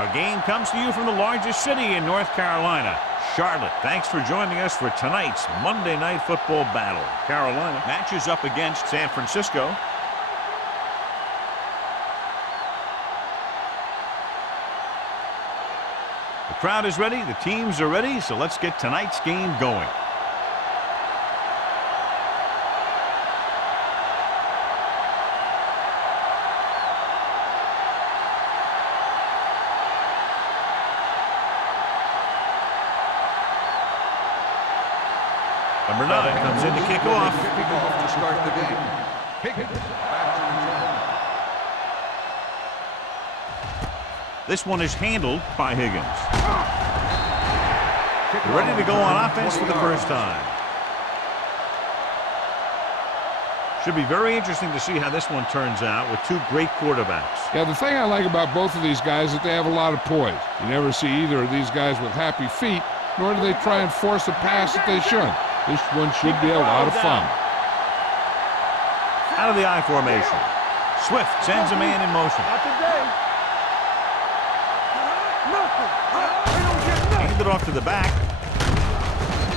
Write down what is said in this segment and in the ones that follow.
Our game comes to you from the largest city in North Carolina, Charlotte. Thanks for joining us for tonight's Monday Night Football battle. Carolina matches up against San Francisco. The crowd is ready, the teams are ready, so let's get tonight's game going. Number 9 comes in to kick off. To start the game. Higgins back to return. This one is handled by Higgins. They're ready to go on offense for the first time. Should be very interesting to see how this one turns out with two great quarterbacks. Yeah, the thing I like about both of these guys is that they have a lot of poise. You never see either of these guys with happy feet, nor do they try and force a pass that they shouldn't. This one should be a lot of fun. Out of the I formation. Swift sends a man in motion. Handed off to the back.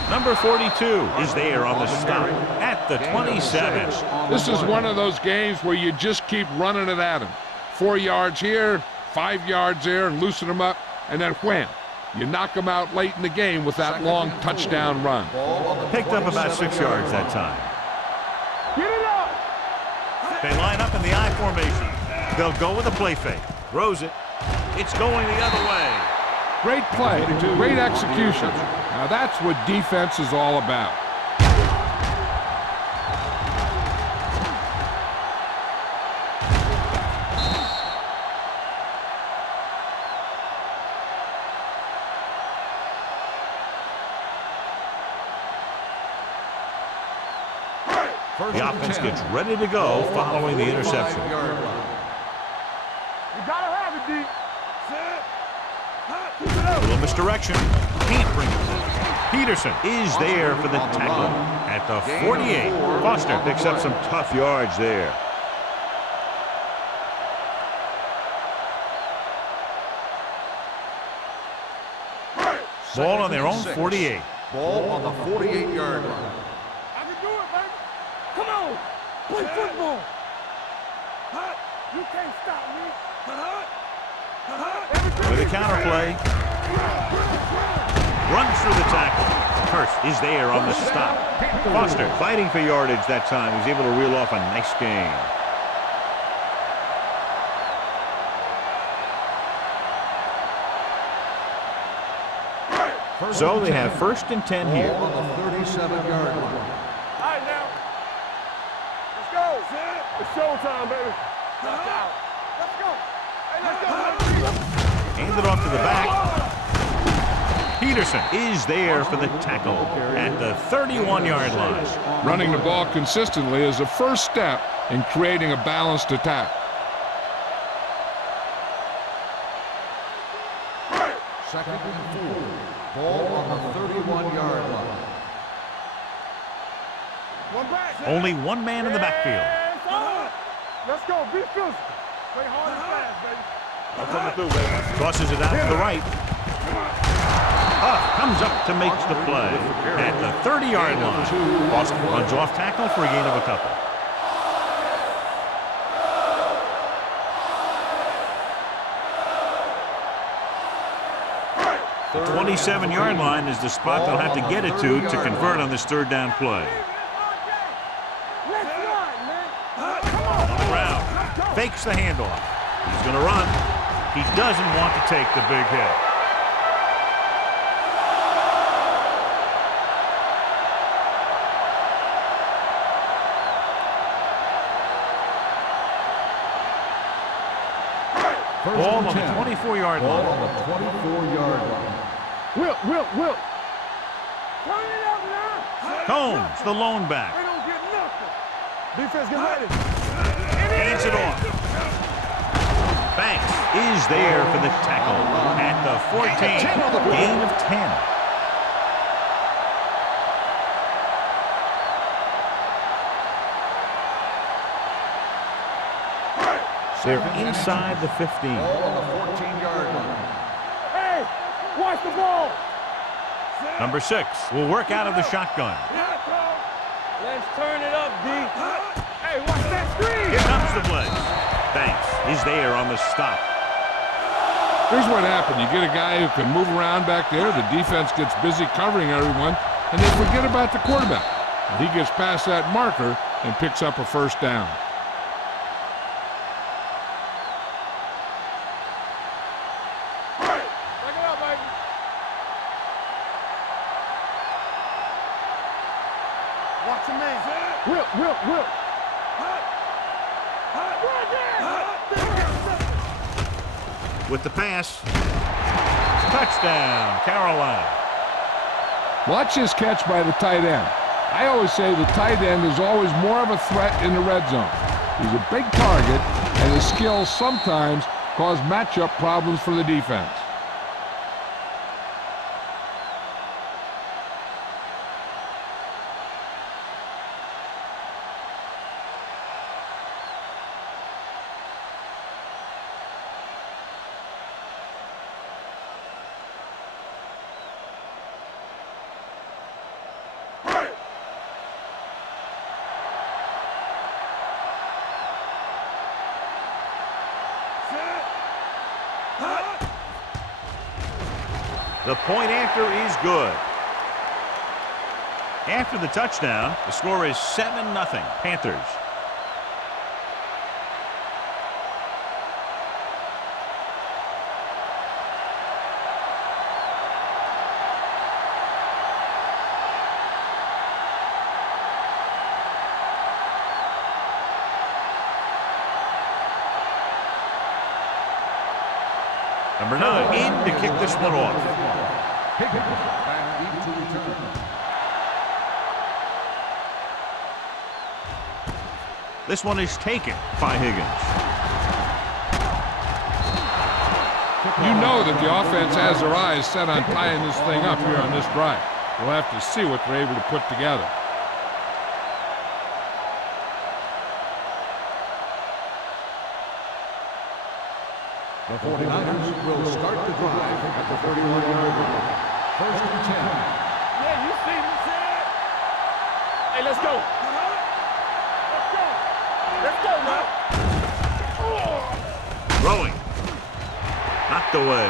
Number 42 is there on the stop at the 27. This is one of those games where you just keep running it at them. 4 yards here, 5 yards there, and loosen them up, and then wham. You knock them out late in the game with that long touchdown run. Picked up about 6 yards that time. Get it up! They line up in the I formation. They'll go with a play fake. Throws it. It's going the other way. Great play, great execution. Now that's what defense is all about. The offense gets ready to go following the interception. You gotta have it, D. Little misdirection. Can't bring it back. Peterson is there for the tackle at the 48. Foster picks up some tough yards there. Ball on their own 48. Ball on the 48-yard line. I can do it, baby. Come on. Play football. You can't stop me. With a counter play. Runs through the tackle. Hurst is there on the stop. Foster fighting for yardage that time. He's able to reel off a nice gain. So they have 1st and 10 here. Ball on the 37-yard line. All right, now. Let's go. It's showtime, baby. Let's go. Let's go. Hey, let's go. Handed off to the back. Peterson is there for the tackle at the 31-yard line. Running the ball consistently is the first step in creating a balanced attack. Second and 4. Ball on the 31-yard line. One back. Only one man in the backfield. Let's go. Be physical. Play hard and fast, baby. I'm coming through, baby. Tosses it out to the right. Huff comes up to make the play at the 30-yard line. Boston runs off tackle for a gain of a couple. The 27-yard line is the spot they'll have to get it to convert on this 3rd down play. On the ground. Fakes the handoff. He's going to run. He doesn't want to take the big hit. Ball on the 24-yard Ball line. on the 24-yard line. Wilt. Turn it up now. Combs, the lone back. They don't get nothing. Defense, get ready. Hands it off. Banks is there for the tackle at the 14. Gain of 10. They're inside the 15. Ball on the 14-yard line. Hey, watch the ball. Number 6 will work out of the shotgun. Let's turn it up, D. Hey, watch that screen. Here comes the blitz. Banks is there on the stop. Here's what happened. You get a guy who can move around back there. The defense gets busy covering everyone, and they forget about the quarterback. And he gets past that marker and picks up a first down. Check it out, baby. Watch him, man. Whip. With the pass. Touchdown, Carolina. Watch his catch by the tight end. I always say the tight end is always more of a threat in the red zone. He's a big target, and his skills sometimes cause matchup problems for the defense. The point after is good. After the touchdown, the score is 7-0 Panthers. Number 9 in to kick this one off. Back into return. This one is taken by Higgins. You know that the offense has their eyes set on tying this thing up here on this drive. We'll have to see what they're able to put together. The 49ers will start the drive at the 31-yard line. First and 10. Yeah, you see me, Sid. Hey, let's go. Let's go now. Throwing. Knocked away.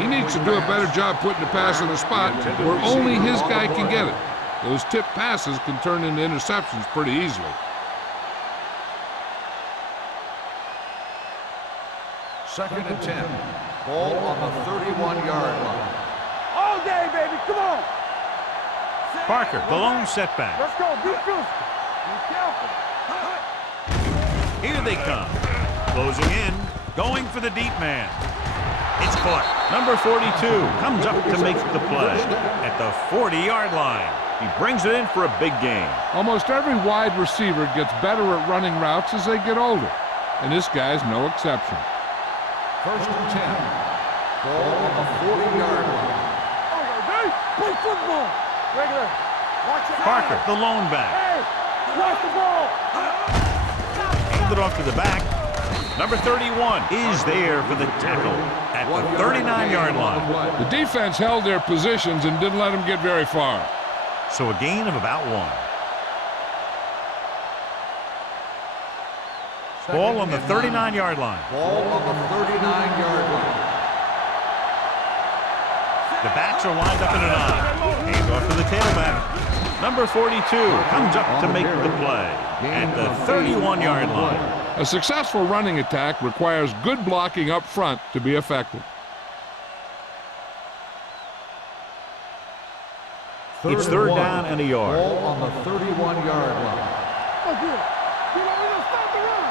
He needs to do a better job putting the pass in a spot where only his guy can get it. Those tip passes can turn into interceptions pretty easily. Second and 10. Ball on the 31-yard line. All day, baby. Come on. Parker, the lone setback. Let's go. Be physical. Be careful. Here they come. Closing in. Going for the deep man. It's caught. Number 42 comes up to make the play at the 40-yard line. He brings it in for a big gain. Almost every wide receiver gets better at running routes as they get older, and this guy's no exception. First and 10. Ball on the 40-yard line. Hey, play football. Regular. Watch it. Parker, the lone back. Hey, watch the ball. Handed off to the back. Number 31 is there for the tackle at the 39-yard line. The defense held their positions and didn't let them get very far. So a gain of about 1. Ball on the 39-yard line. Ball on the 39-yard line. The backs are lined up in a 9. Hand off to the tailback. Number 42 comes up to make the play at the 31-yard line. A successful running attack requires good blocking up front to be effective. It's third down and a yard. Ball on the 31-yard line. Oh, good. Get over there. Stop the run.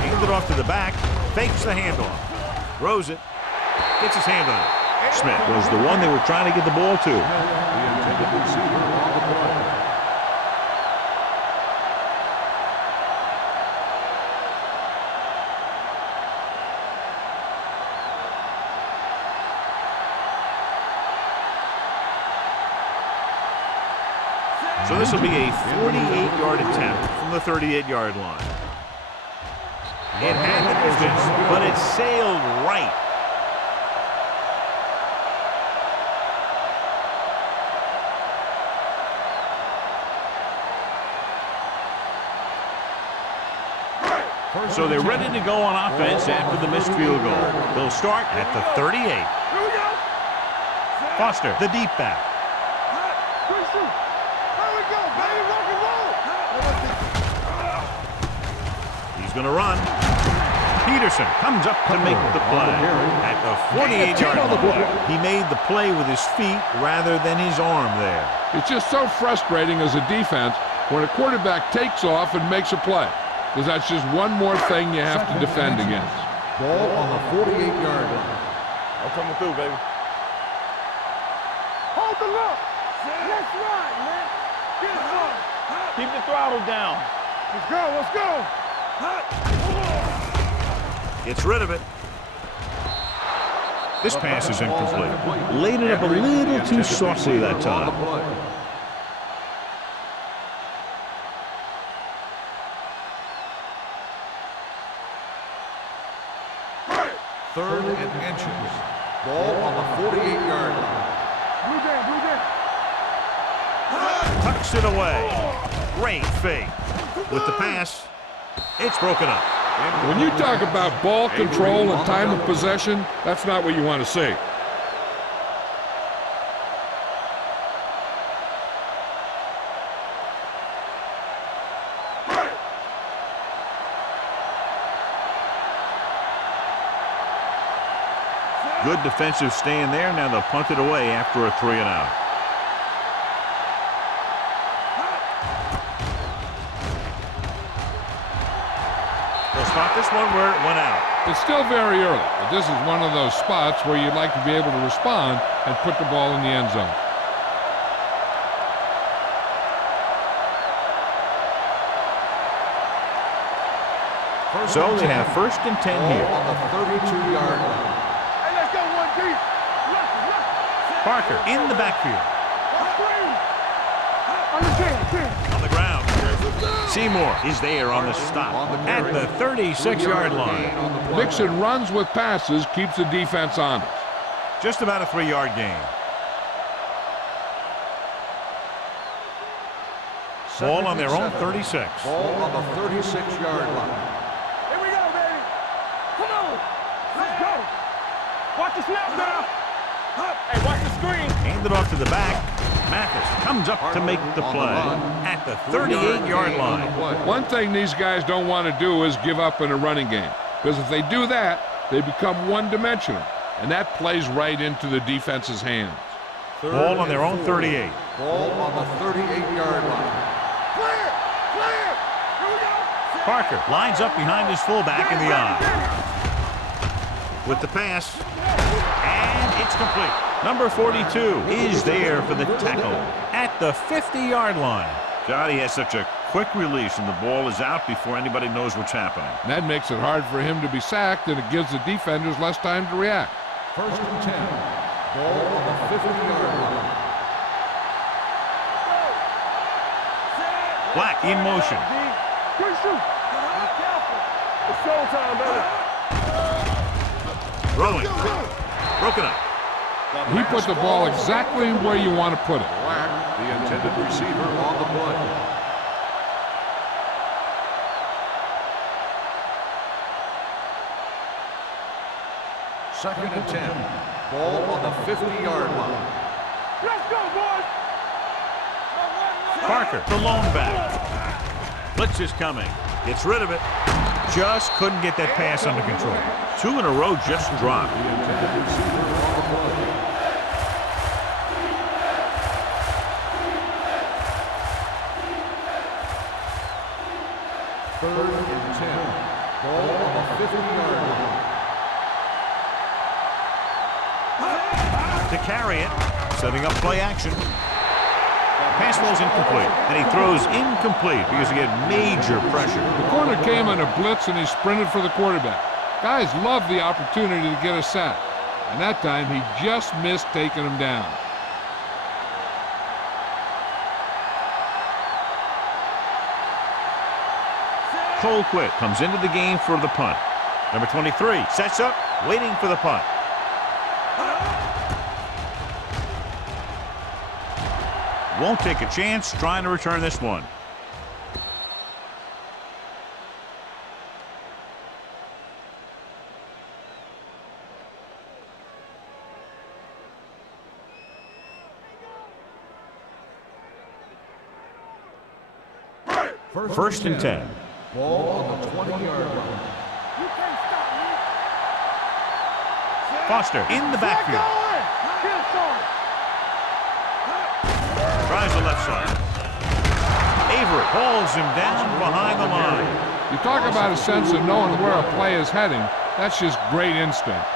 Handed off to the back. Fakes the handoff. Throws it. Gets his hand on it. Smith was the one they were trying to get the ball to. The intended receiver on the play. So this will be a 48-yard attempt from the 38-yard line. It had the distance, but it sailed right. So they're ready to go on offense after the missed field goal. They'll start at the 38. Here we go. Foster, the deep back. There we go, baby. Rock and roll. He's going to run. Peterson comes up to make the play. At the 48-yard line, he made the play with his feet rather than his arm there. It's just so frustrating as a defense when a quarterback takes off and makes a play, because that's just one more thing you have to defend against. Ball on the 48-yard line. I'm coming through, baby. Hold the look. Let's ride, man. Get it on. Keep the throttle down. Let's go, let's go. Gets rid of it. This pass is incomplete. Laid it up a little too softly that time. Third and inches. Ball on the 48-yard line. Blue game, blue game. Tucks it away. Great fake. With the pass, it's broken up. When you talk about ball control and time of possession, that's not what you want to see. Good defensive stand there. Now they'll punt it away after a 3-and-out. They'll spot this one where it went out. It's still very early, but this is one of those spots where you'd like to be able to respond and put the ball in the end zone. So they have first and 10 here. On the 32-yard line. Hey, let's go one deep. Left. Parker in the backfield. Understand. On the ground. Seymour is there on the stop at the 36-yard line. Mixon runs with passes, keeps the defense honest. Just about a 3-yard gain. Ball on their own 36. Ball on the 36-yard line. Here we go, baby. Come on. Let's go. Watch the snap now. Hey, watch the screen. Handed off to the back. Mathis comes up to make the play at the 38-yard line. One thing these guys don't want to do is give up in a running game, because if they do that, they become one-dimensional, and that plays right into the defense's hands. Ball on their own 38. Ball on the 38-yard line. Clear. Clear. Here we go. Parker lines up behind his fullback in the eye. With the pass, and it's complete. Number 42 is there for the tackle at the 50-yard line. God, he has such a quick release, and the ball is out before anybody knows what's happening. And that makes it hard for him to be sacked, and it gives the defenders less time to react. First and 10. Ball on the 50-yard line. Black in motion. Good shoot. It's showtime, baby. Throwing. Broken up. He put the ball exactly where you want to put it. Black, the intended receiver on the play. Second and 10. Ball on the 50-yard line. Let's go, boys. Parker, the lone back. Blitz is coming. Gets rid of it. Just couldn't get that pass under control. 2 in a row just dropped. The intended receiver on the play. Third and 10. Ball on the 50-yard line. To carry it, setting up play action. Pass ball's incomplete, and he throws incomplete because he had major pressure. The corner came on a blitz, and he sprinted for the quarterback. Guys love the opportunity to get a sack, and that time he just missed taking him down. Colquitt comes into the game for the punt. Number 23 sets up, waiting for the punt. Won't take a chance trying to return this one. First and 10. Ball on the 20-yard line. You can't stop me. Foster in the backfield. Get going. Tries the left side. Avery hauls him down behind the line. You talk about a sense of knowing where a play is heading. That's just great instinct.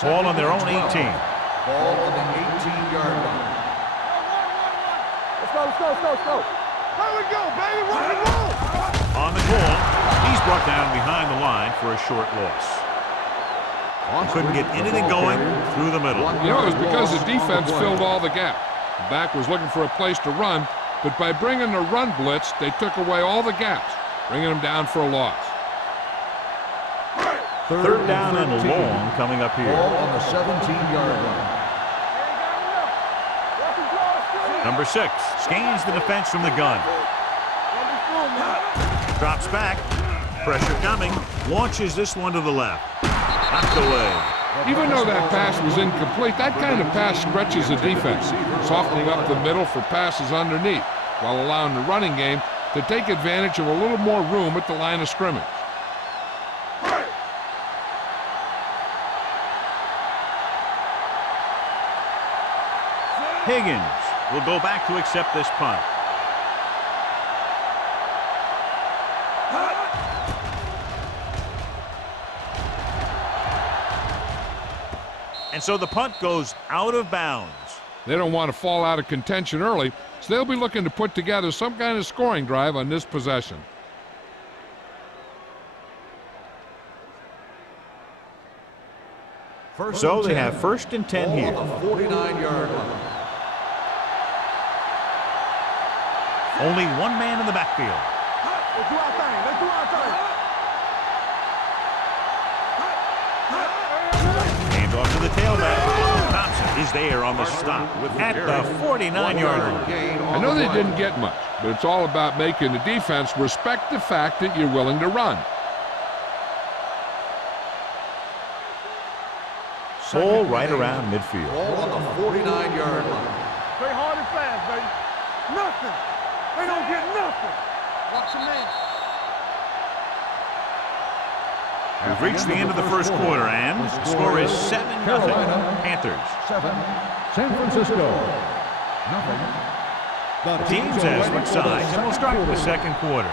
Ball on their own 18. Ball on the 18-yard line. Let's go. There we go, baby. Rock and roll. On the goal, he's brought down behind the line for a short loss. Couldn't get anything going through the middle. You know, it was because the defense filled all the gap. The back was looking for a place to run, but by bringing the run blitz, they took away all the gaps, bringing them down for a loss. Third down and long coming up here. Ball on the 17-yard line. Number 6 scans the defense from the gun. Drops back. Pressure coming. Launches this one to the left. Knocked away. Even though that pass was incomplete, that kind of pass stretches the defense, softening up the middle for passes underneath, while allowing the running game to take advantage of a little more room at the line of scrimmage. Higgins will go back to accept this punt. And so the punt goes out of bounds. They don't want to fall out of contention early, so they'll be looking to put together some kind of scoring drive on this possession. So they have first and 10 here. Ball on the 49-yard line. Only one man in the backfield. Let's do our thing. Hand off to the tailback. Thompson is there on the stop at the 49-yard line. I know they didn't get much, but it's all about making the defense respect the fact that you're willing to run. Ball right around midfield. Ball on the 49-yard line. Play hard and fast, baby. Nothing. They don't get nothing. Watch the man. We've reached the end of the first quarter, and the score is 7-0. Panthers. 7. San Francisco. Nothing. The teams have switched sides, and we'll start the second quarter.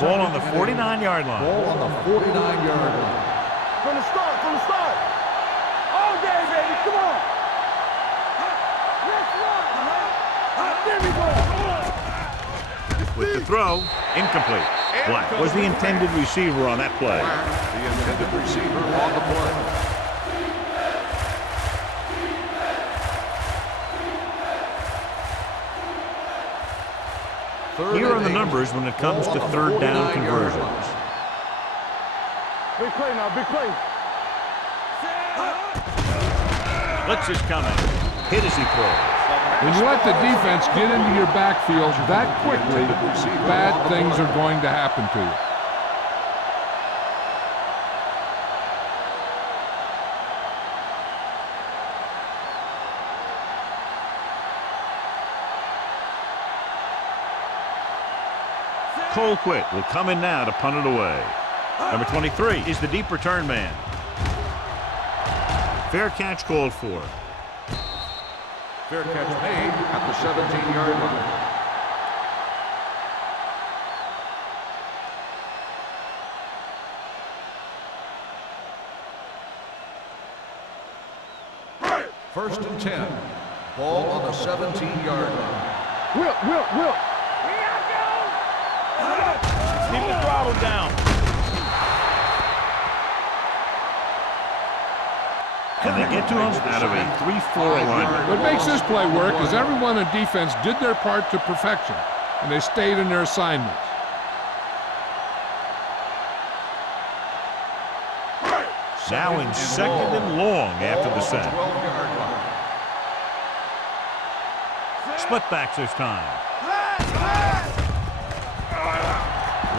Ball on the 49-yard line. Ball on the 49-yard line. From the start. All day, baby. Come on. Let's run. Give me ball. With the throw, incomplete. Black was the intended receiver on that play. The intended receiver on the play. Here are the numbers when it comes to third down conversions. Big play now. Big play. Blitz is coming. Hit as he throws. When you let the defense get into your backfield that quickly, bad things are going to happen to you. Colquitt will come in now to punt it away. Number 23 is the deep return man. Fair catch called for. Fair catch made at the 17-yard line. First and 10. Ball on the 17-yard line. Whip. Keep the throttle down. Can they get to him out of a 3-4 alignment? What makes this play work is everyone in defense did their part to perfection, and they stayed in their assignments. Now in second and long after the set. Split backs this time.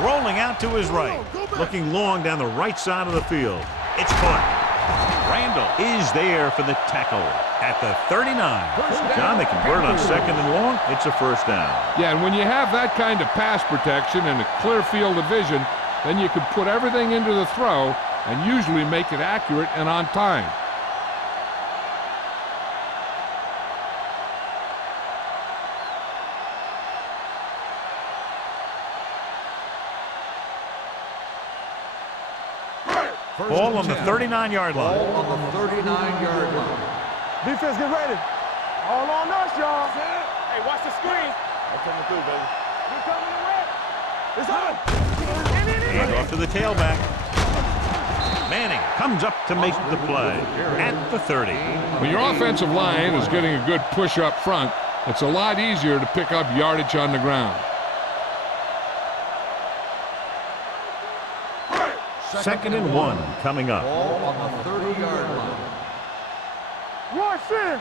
Rolling out to his right. Looking long down the right side of the field. It's caught. Randall is there for the tackle at the 39. John, they convert on second and long. It's a first down. Yeah, and when you have that kind of pass protection and a clear field of vision, then you can put everything into the throw and usually make it accurate and on time. Ball on the 39-yard line. Ball on the 39-yard line. Defense, get ready. All on us, y'all. Hey, watch the screen. I'm coming through, baby. We coming in red. It's on. And off to the tailback. Manning comes up to make the play at the 30. When your offensive line is getting a good push up front, it's a lot easier to pick up yardage on the ground. Second and 1 coming up. Ball on the 30-yard line. Rush in.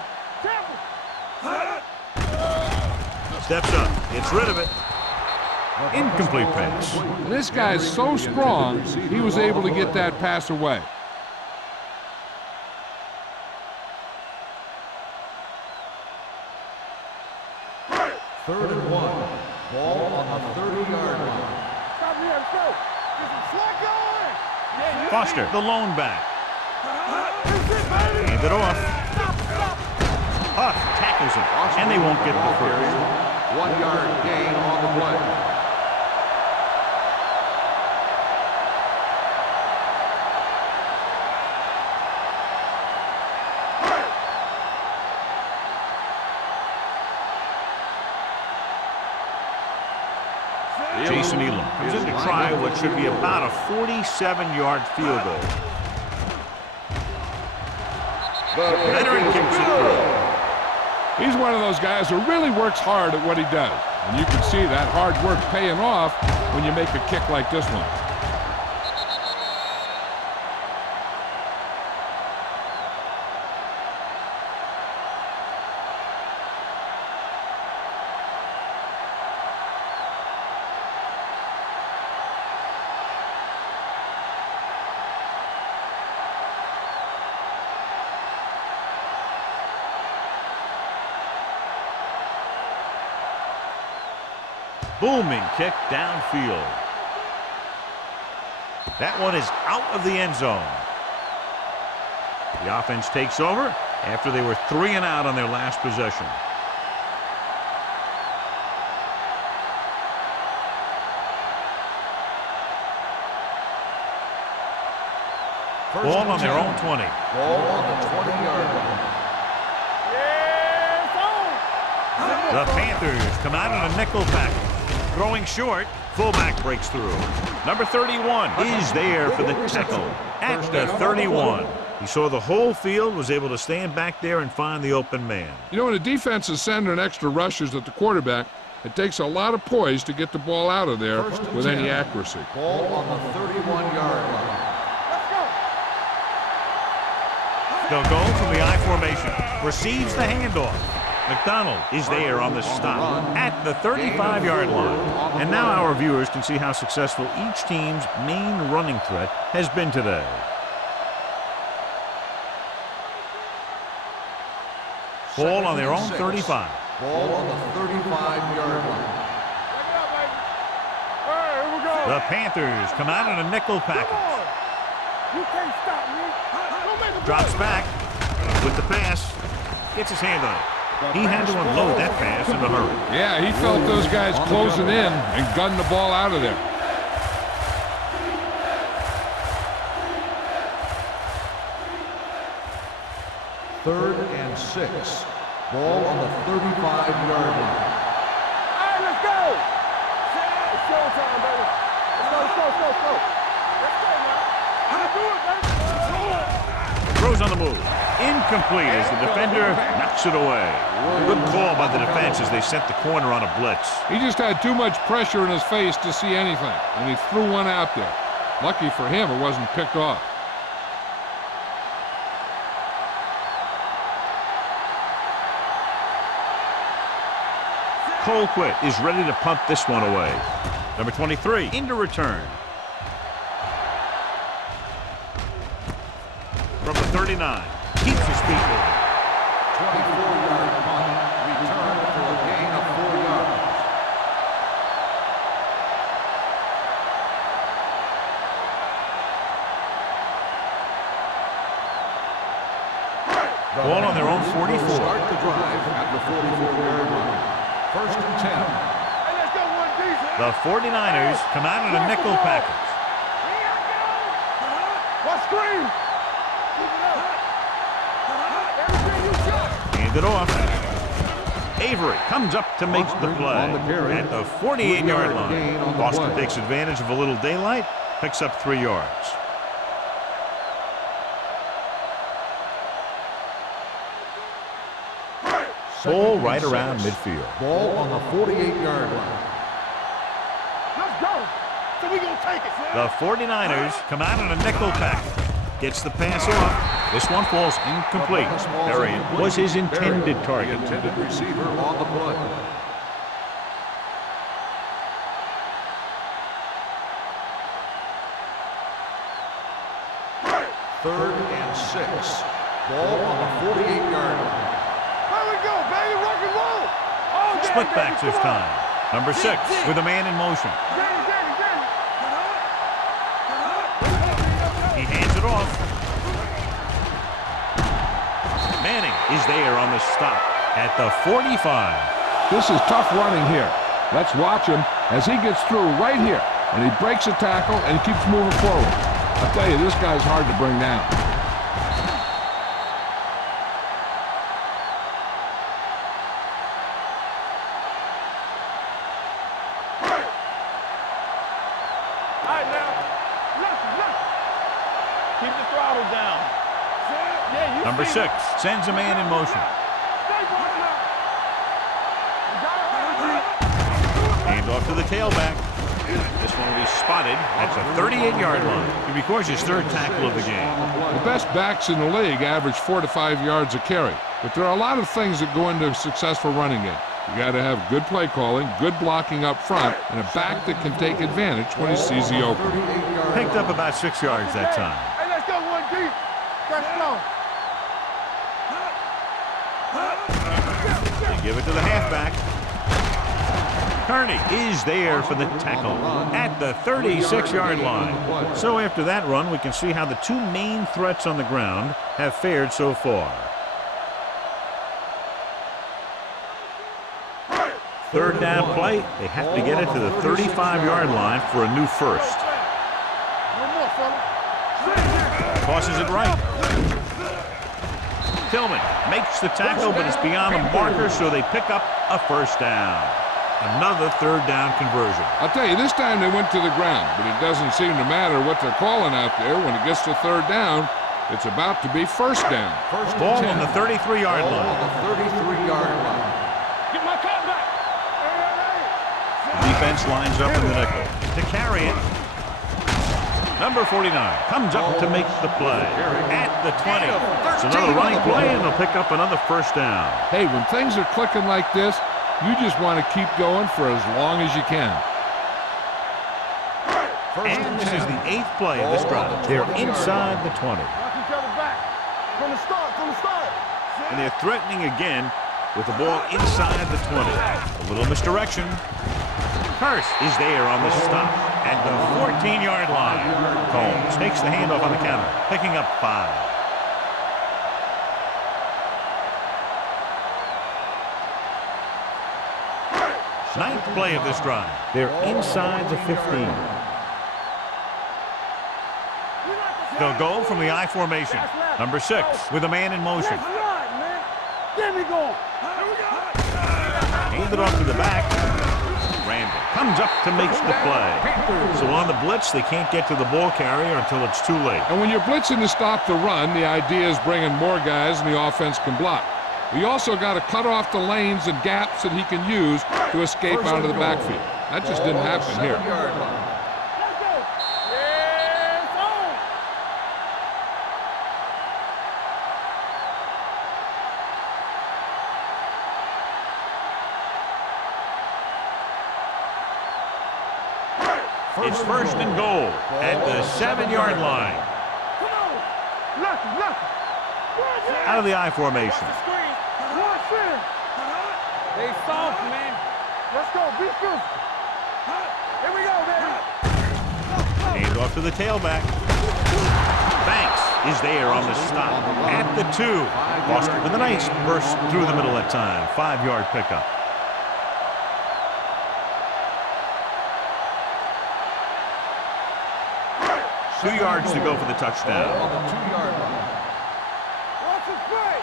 Steps up. Gets rid of it. Incomplete pass. This guy's so strong, he was able to get that pass away. Third and 1. Ball on the 30-yard line. Stop here. Let's go. Get some slack going. Foster, the lone back. That's it, baby. Hand it off. Stop, stop. Huff tackles him, and they won't get the first. 1-yard gain on the play. Jason Elam comes in to try what should be about a 47-yard field goal. Veteran kicks it through. He's one of those guys who really works hard at what he does. And you can see that hard work paying off when you make a kick like this one. Booming kick downfield. That one is out of the end zone. The offense takes over after they were 3 and out on their last possession. Ball on their own 20. Ball on the 20-yard line. Yeah, it's on. The Panthers come out in a nickel package. Throwing short, fullback breaks through. Number 31 is there for the tackle at the 31. He saw the whole field, was able to stand back there and find the open man. You know, when a defense is sending extra rushers at the quarterback, it takes a lot of poise to get the ball out of there with any accuracy. Ball on the 31-yard line. They'll go from the I formation. Receives the handoff. McDonald is there on the stop at the 35-yard line. And now our viewers can see how successful each team's main running threat has been today. Ball on their own 35. Ball on the 35-yard line. All right, here we go. The Panthers come out in a nickel package. You can't stop me. Don't make a Drops play. back with the pass. Gets his hand on it. He had to unload that pass in a hurry. Yeah, he felt those guys closing in and gunned the ball out of there. Third and 6. Ball on the 35-yard line. All right, let's go. It's showtime, baby. Let's go. Let's go now. How to do it, baby. Throws on the move. Incomplete as the defender knocks it away. Good call by the defense as they sent the corner on a blitz. He just had too much pressure in his face to see anything, and he threw one out there. Lucky for him, it wasn't picked off. Colquitt is ready to punt this one away. Number 23 into return. From the 39. Keeps his feet moving. 24-yard punt. Return for a gain of 4 yards. Ball on their own 44. Start the drive at the 44-yard line. First and 10. Hey, let's go, one piece. The 49ers come out in a nickel package. What screen? Everything you got. Hand it off. Avery comes up to make the play On the carry. at the 48-yard 2-yard gain on line. the Boston play. takes advantage of a little daylight, picks up 3 yards. Ball right around midfield. Ball on the 48-yard line. Let's go. So we gonna take it. The 49ers come out in a nickel package. Gets the pass off. This one falls incomplete. Berrien was his intended The target. intended receiver on the play. Third and 6. Ball on the 48-yard line. There we go, baby. Rock and roll. Oh, Split backs this time. Number 6 with a man in motion. Danny. He hands it off. Manning is there on the stop at the 45. This is tough running here. Let's watch him as he gets through right here. And he breaks a tackle and he keeps moving forward. I'll tell you, this guy's hard to bring down. All right, now. Listen. Keep the throttle down. Yeah, you Number see 6 sends a man in motion. Stay right now. You got it. Hand off to the tailback. This one will be spotted at the 38-yard line. He'll be his third tackle of the game. The best backs in the league average 4 to 5 yards a carry. But there are a lot of things that go into a successful running game. You got to have good play calling, good blocking up front, and a back that can take advantage when he sees the opening. 38-yard Picked up about 6 yards that time. Hey, let's go, one deep. Let's go. They give it to the halfback. Kearney is there for the tackle at the 36-yard line. So after that run, we can see how the two main threats on the ground have fared so far. Third down play, they have to get it to the 35-yard line for a new first. One more, fella. Tosses it right. Tillman makes the tackle, but it's beyond the marker, so they pick up a first down. Another third down conversion. I'll tell you, this time they went to the ground, but it doesn't seem to matter what they're calling out there. When it gets to third down, it's about to be first down. First and Ball 10. on the 33-yard Ball line. on the 33-yard line. Get my cut back. The defense lines up in the nickel. To carry it, number 49 comes up to make the play at the 20. It's another running play, and they'll pick up another first down. Hey, when things are clicking like this, you just want to keep going for as long as you can. And this is the 8th play of this drive. They're inside the 20. Watch each other back. From the start. And they're threatening again with the ball inside the 20. A little misdirection. Hurst is there on the stop at the 14-yard line. Combs takes the handoff on the counter, picking up 5. Ninth play of this drive. They're inside the 15. They'll go from the I formation. Number 6 with a man in motion. Let's ride, man. Get me going. Hand it off to the back. Ran defender. Comes up to make the play. So on the blitz, they can't get to the ball carrier until it's too late. And when you're blitzing to stop the run, the idea is bringing more guys and the offense can block. We also got to cut off the lanes and gaps that he can use to escape out of the backfield. That just didn't happen here. It's first and goal at the 7-yard line. Out of the I formation. They soft, man. Let's go. Be good. Here we go, baby. Hands off to the tailback. Banks is there on the stop at the 2. Foster with a nice burst through the middle that time. 5-yard pickup. Two yards to go for the touchdown. On the 2-yard line. Watch this play.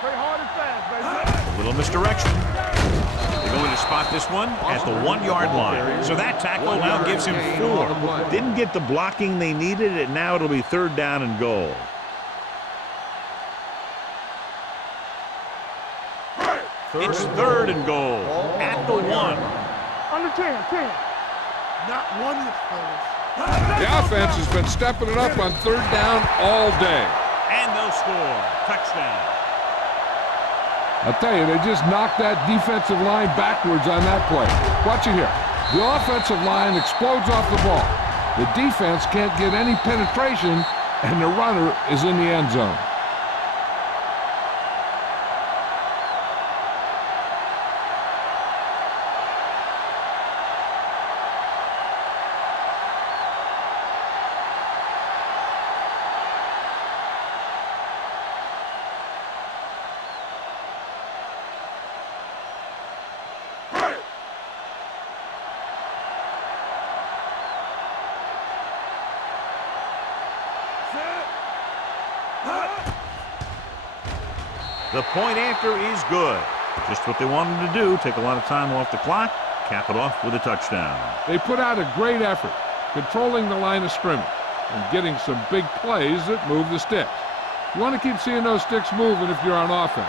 Play hard and fast, baby. A little misdirection. They're going to spot this one at the 1-yard line. So that tackle now gives him 4. Didn't get the blocking they needed, and now it'll be 3rd down and goal. It's 3rd and goal at the 1. Under 10. Not one hit, fellas. The offense has been stepping it up on 3rd down all day. And they'll score. Touchdown. I'll tell you, they just knocked that defensive line backwards on that play. Watch it here. The offensive line explodes off the ball. The defense can't get any penetration, and the runner is in the end zone. The point after is good. Just what they wanted to do. Take a lot of time off the clock. Cap it off with a touchdown. They put out a great effort, controlling the line of scrimmage and getting some big plays that move the sticks. You want to keep seeing those sticks moving if you're on offense.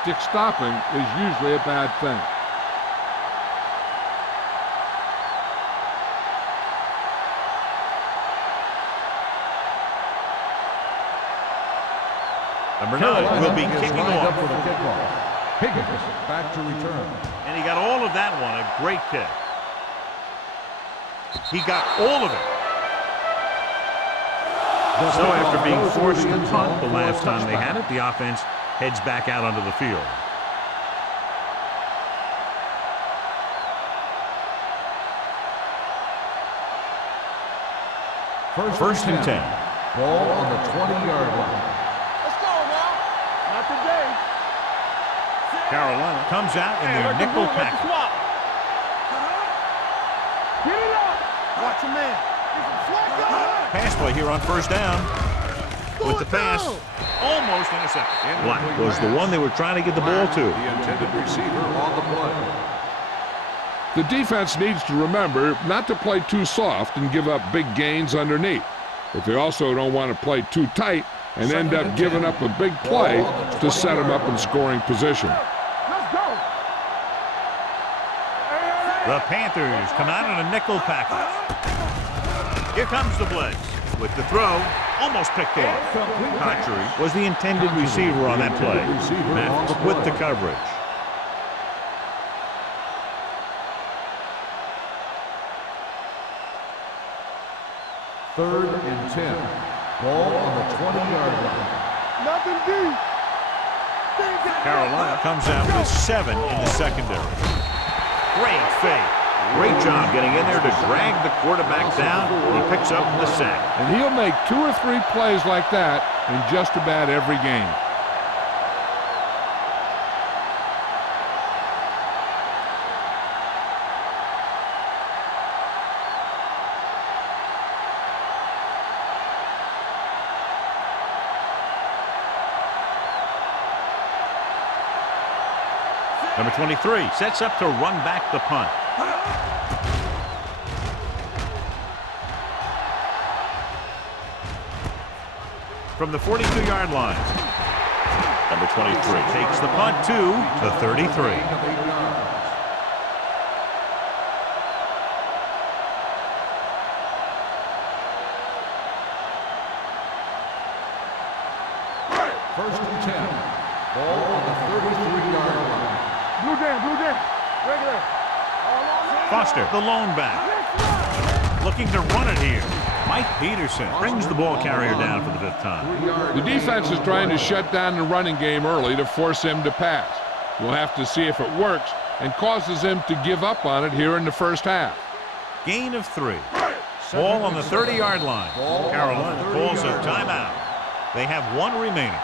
Stick stopping is usually a bad thing. Number 9 will be kicking off. For the kickoff. Higgins back to return. And he got all of that one. A great kick. He got all of it. So after being forced to punt the last time they had it, the offense heads back out onto the field. First and 10. Ball on the 20-yard line. Carolina comes out in their nickel package. Get it up. Watch a man. Pass play here on first down. With the pass, almost intercepted. Black was the one they were trying to get the ball to. The intended receiver on the play. The defense needs to remember not to play too soft and give up big gains underneath. But they also don't want to play too tight and end up giving up a big play to set them up in scoring position. The Panthers come out in a nickel package. Here comes the blitz. With the throw, almost picked off. Cotchery was the intended receiver on that play. Mathis with the coverage. Third and 10. Ball on the 20-yard line. Nothing deep. Carolina comes out with 7 in the secondary. Great fake. Great job getting in there to drag the quarterback down. He picks up the sack. And he'll make 2 or 3 plays like that in just about every game. Number 23 sets up to run back the punt. From the 42-yard line, number 23 takes the punt to the 33. First and 10. Ball on the 33-yard line. Blue jam, regular. All on. Foster, the lone back, looking to run it here. Mike Peterson brings the ball carrier down for the 5th time. The defense is trying to shut down the running game early to force him to pass. We'll have to see if it works and causes him to give up on it here in the first half. Gain of 3. Ball on the 30-yard line. Carolina calls a timeout. They have 1 remaining.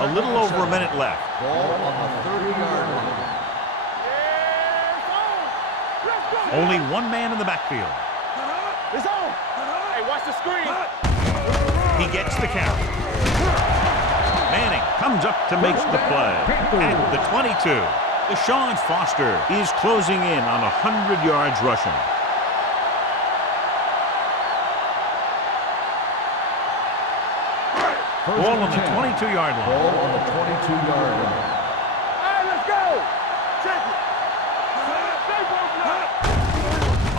A little over a minute left. Ball on the 30-yard line. Only 1 man in the backfield. It's on. Hey, watch the screen. He gets the carry. Manning comes up to make the play at the 22. Deshaun Foster is closing in on 100 yards rushing. Ball on the 22-yard line. Ball on the 22-yard line. All right, let's go. Check it. Stay broken up.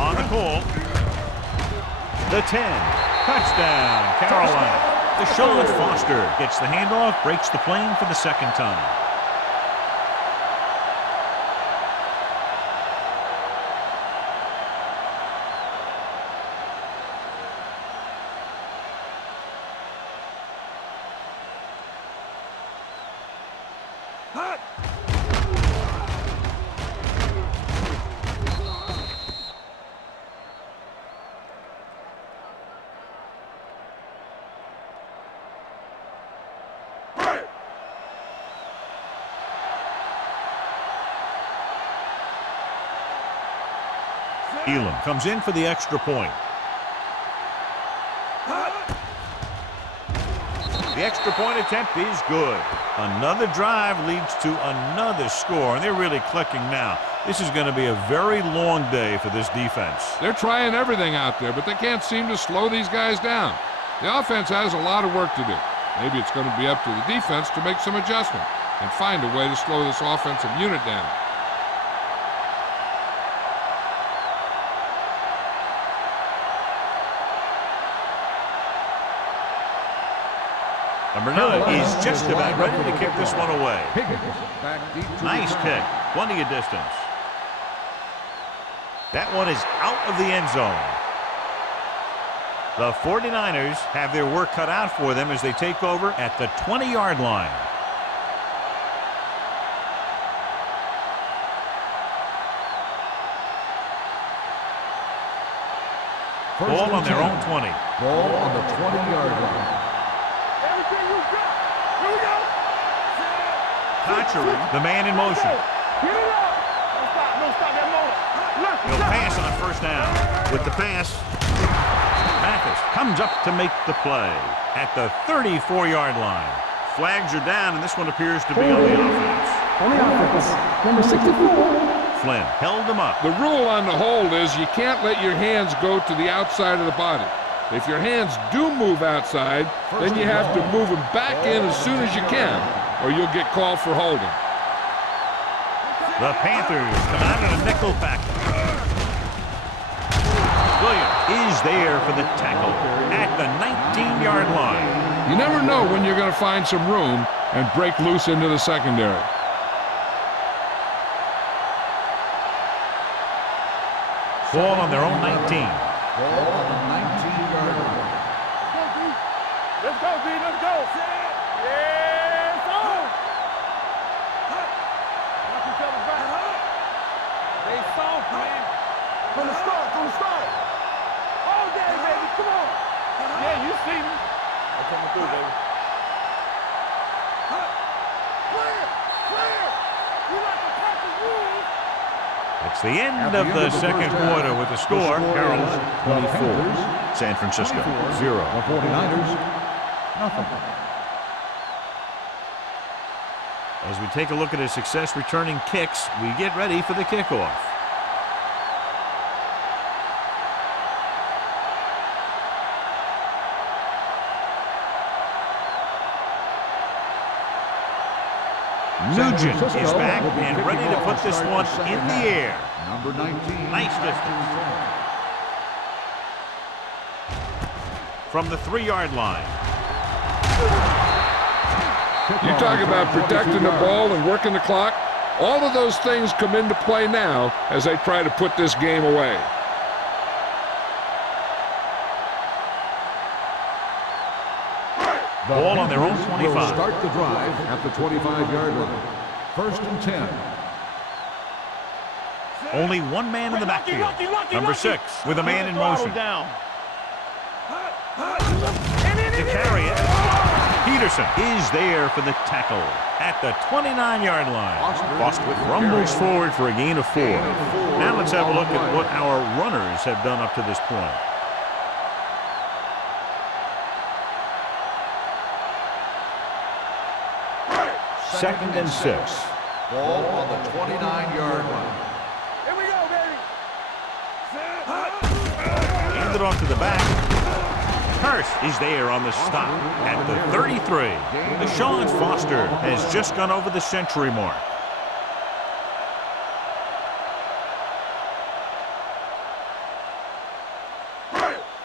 On the call. The 10. Touchdown, Carolina. Deshaun Foster gets the handoff, breaks the plane for the 2nd time. Elam comes in for the extra point. The extra point attempt is good. Another drive leads to another score, and they're really clicking now. This is going to be a very long day for this defense. They're trying everything out there, but they can't seem to slow these guys down. The offense has a lot of work to do. Maybe it's going to be up to the defense to make some adjustment and find a way to slow this offensive unit down. Number 9 is just about ready to kick this one away. Nice kick. Plenty of distance. That one is out of the end zone. The 49ers have their work cut out for them as they take over at the 20-yard line. Ball on their own 20. Ball on the 20-yard line. Everything you got. Here we go. Contrary, the man in motion. Get it up. Don't stop that motor. Look, He'll pass on 1st down. With the pass, Mathis comes up to make the play at the 34-yard line. Flags are down, and this one appears to be on the offense. On the offense, number 64. Flynn held him up. The rule on the hold is you can't let your hands go to the outside of the body. If your hands do move outside, then you have to move them back in as soon as you can, or you'll get called for holding. The Panthers come out in a nickel package. Williams is there for the tackle at the 19-yard line. You never know when you're going to find some room and break loose into the secondary. Ball on their own 19. Ball on the 19-yard line. Let's go, B. Let's go. Yeah, it's on. Knock each other back. They soft, man. From the start. All day, baby. Come on. Yeah, you see me. I'm coming through, baby. Clear. You like to pack the rules. It's the end of the second quarter with the score. Carolina 24, San Francisco 0. The 49ers nothing. As we take a look at his success returning kicks, we get ready for the kickoff. Nugent is back and ready to put this one in the air. Number 19. Nice distance. From the 3-yard line. You talk about protecting the ball and working the clock. All of those things come into play now as they try to put this game away. Ball on their own 25. Will start the drive at the 25-yard line. 1st and 10. Only one man in the backfield. Number 6 with a man in motion. To carry it. Peterson is there for the tackle at the 29-yard line. Foster rumbles forward for a gain of 4. Now let's have a look at what our runners have done up to this point. Second and 6. Ball on the 29-yard line. Here we go, baby. Hand it off to the back. Hurst is there on the stop at the 33. Deshaun Foster has just gone over the century mark.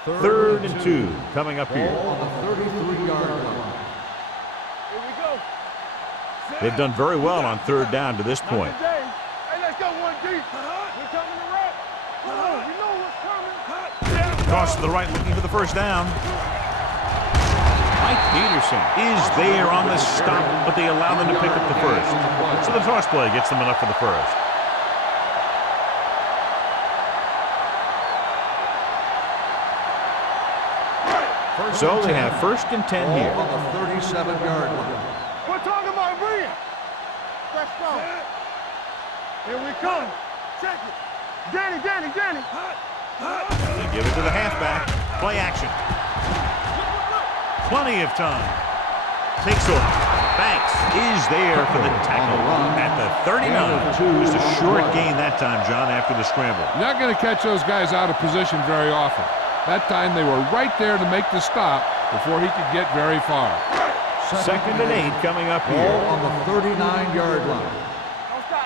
Third and 2 coming up here. Ball on the 33-yard line. Here we go. They've done very well on 3rd down to this point. Hey, let's go one deep. We're coming to wrap. Come on, you know what's coming. Toss to the right looking for the first down. Mike Peterson is there on the stop, but they allow them to pick up the first. So the toss play gets them enough for the first. So they have 1st and 10 here. Ball on the 37-yard line. We're talking about brilliant. Let's go. Here we come. Check it. Danny. They give it to the halfback. Play action. Plenty of time. Takes off. Banks is there for the tackle at the 39. Just a short gain that time, John, after the scramble. You're not going to catch those guys out of position very often. That time they were right there to make the stop before he could get very far. Second and 8 coming up here. Ball on the 39-yard line.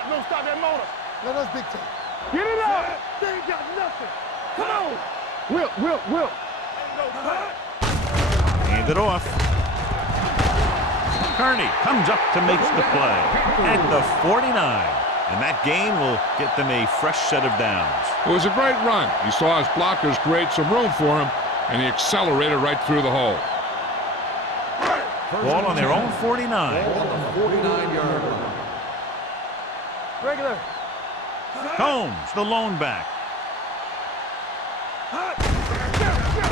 Don't stop that motor. Let us dictate. Get it up. They ain't got nothing. Come on. Will. Hand it off. Kearney comes up to make the play at the 49. And that gain will get them a fresh set of downs. It was a great run. He saw his blockers create some room for him, and he accelerated right through the hole. Ball on their own 49. Ball on the 49-yard line. Regular. Combs, the lone back.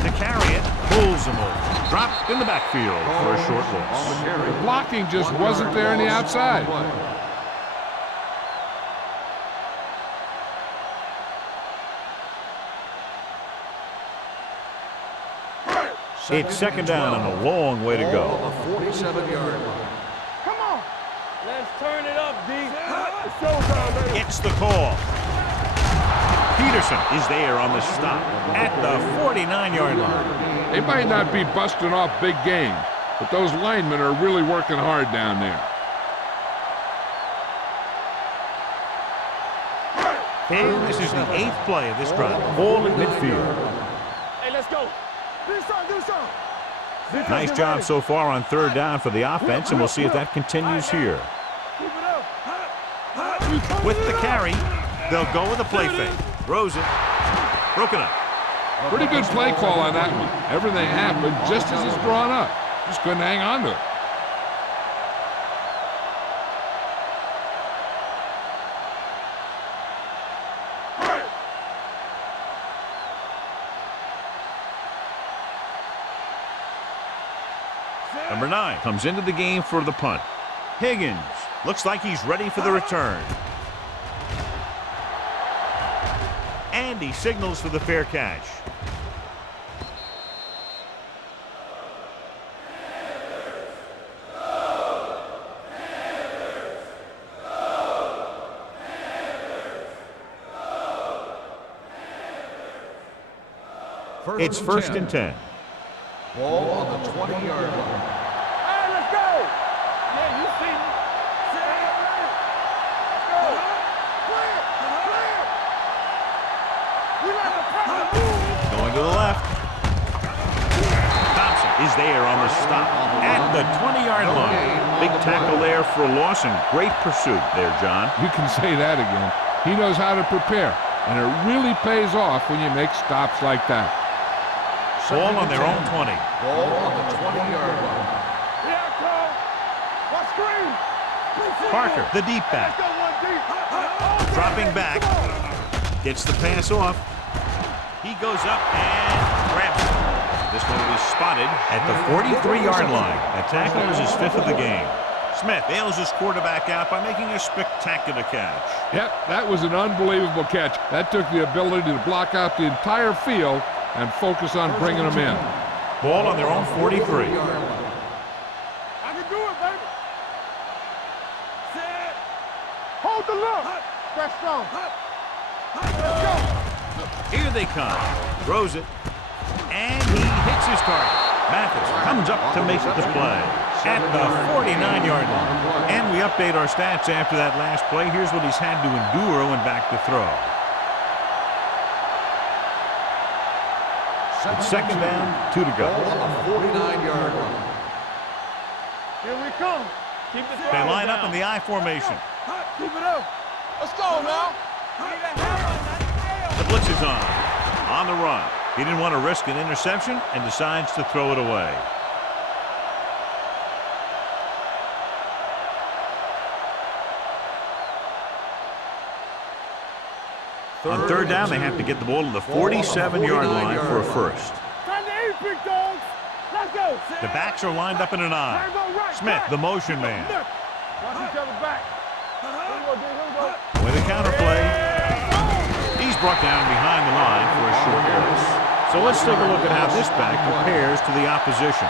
To carry it, pulls him over. Dropped in the backfield for a short loss. The blocking just wasn't there on the outside. It's second down and a long way to go. Ball on the 47-yard line. Come on. Let's turn it up, D. It's showtime, baby. It's the call. Peterson is there on the stop at the 49-yard line. They might not be busting off big games, but those linemen are really working hard down there. And this is the 8th play of this drive. Ball at midfield. Hey, let's go. Do something. Nice job so far on 3rd down for the offense, and we'll see if that continues here. Keep it up. With the carry, they'll go with a play fake. Throws it. Broken up. Pretty good play call on that one. Everything happened just as it's drawn up. Just couldn't hang on to it. Number 9 comes into the game for the punt. Higgins looks like he's ready for the return. And he signals for the fair catch. It's first and 10. Ball on the 20-yard line. Hey, let's go. Yeah, you see me. Let's go. Clear. We like to press the move. Going to the left. Thompson is there on the stop at the 20-yard line. Big tackle there for a loss and great pursuit there, John. You can say that again. He knows how to prepare, and it really pays off when you make stops like that. Ball on their own 20. Ball on the 20-yard line. Yeah, Cole. What screen? Parker, the deep back, Let's go one deep. dropping back. Gets the pass off. He goes up and grabs it. This one will be spotted at the 43-yard line. That tackle is his 5th of the game. Smith bails his quarterback out by making a spectacular catch. Yep, that was an unbelievable catch. That took the ability to block out the entire field and focus on bringing them in. Ball on their own 43. I can do it, baby. Set. Hold the look. Press strong. Let's go. Here they come. Throws it. And he hits his target. Mathis comes up to make the play at the 49-yard line. And we update our stats after that last play. Here's what he's had to endure when back to throw. It's second down, 2 to go. Ball on the 49-yard line. Here we come. Keep the They line up in the I formation. Keep it up. Let's go now. The blitz is on the run. He didn't want to risk an interception and decides to throw it away. On third down, they have to get the ball to the 47-yard line for a first. Time to eat, big dogs. Let's go. The backs are lined up in an I. Smith, the motion man. Watch each other back. Here we go, D. Here we go. With a counter play, he's brought down behind the line for a short pass. So let's take a look at how this back compares to the opposition.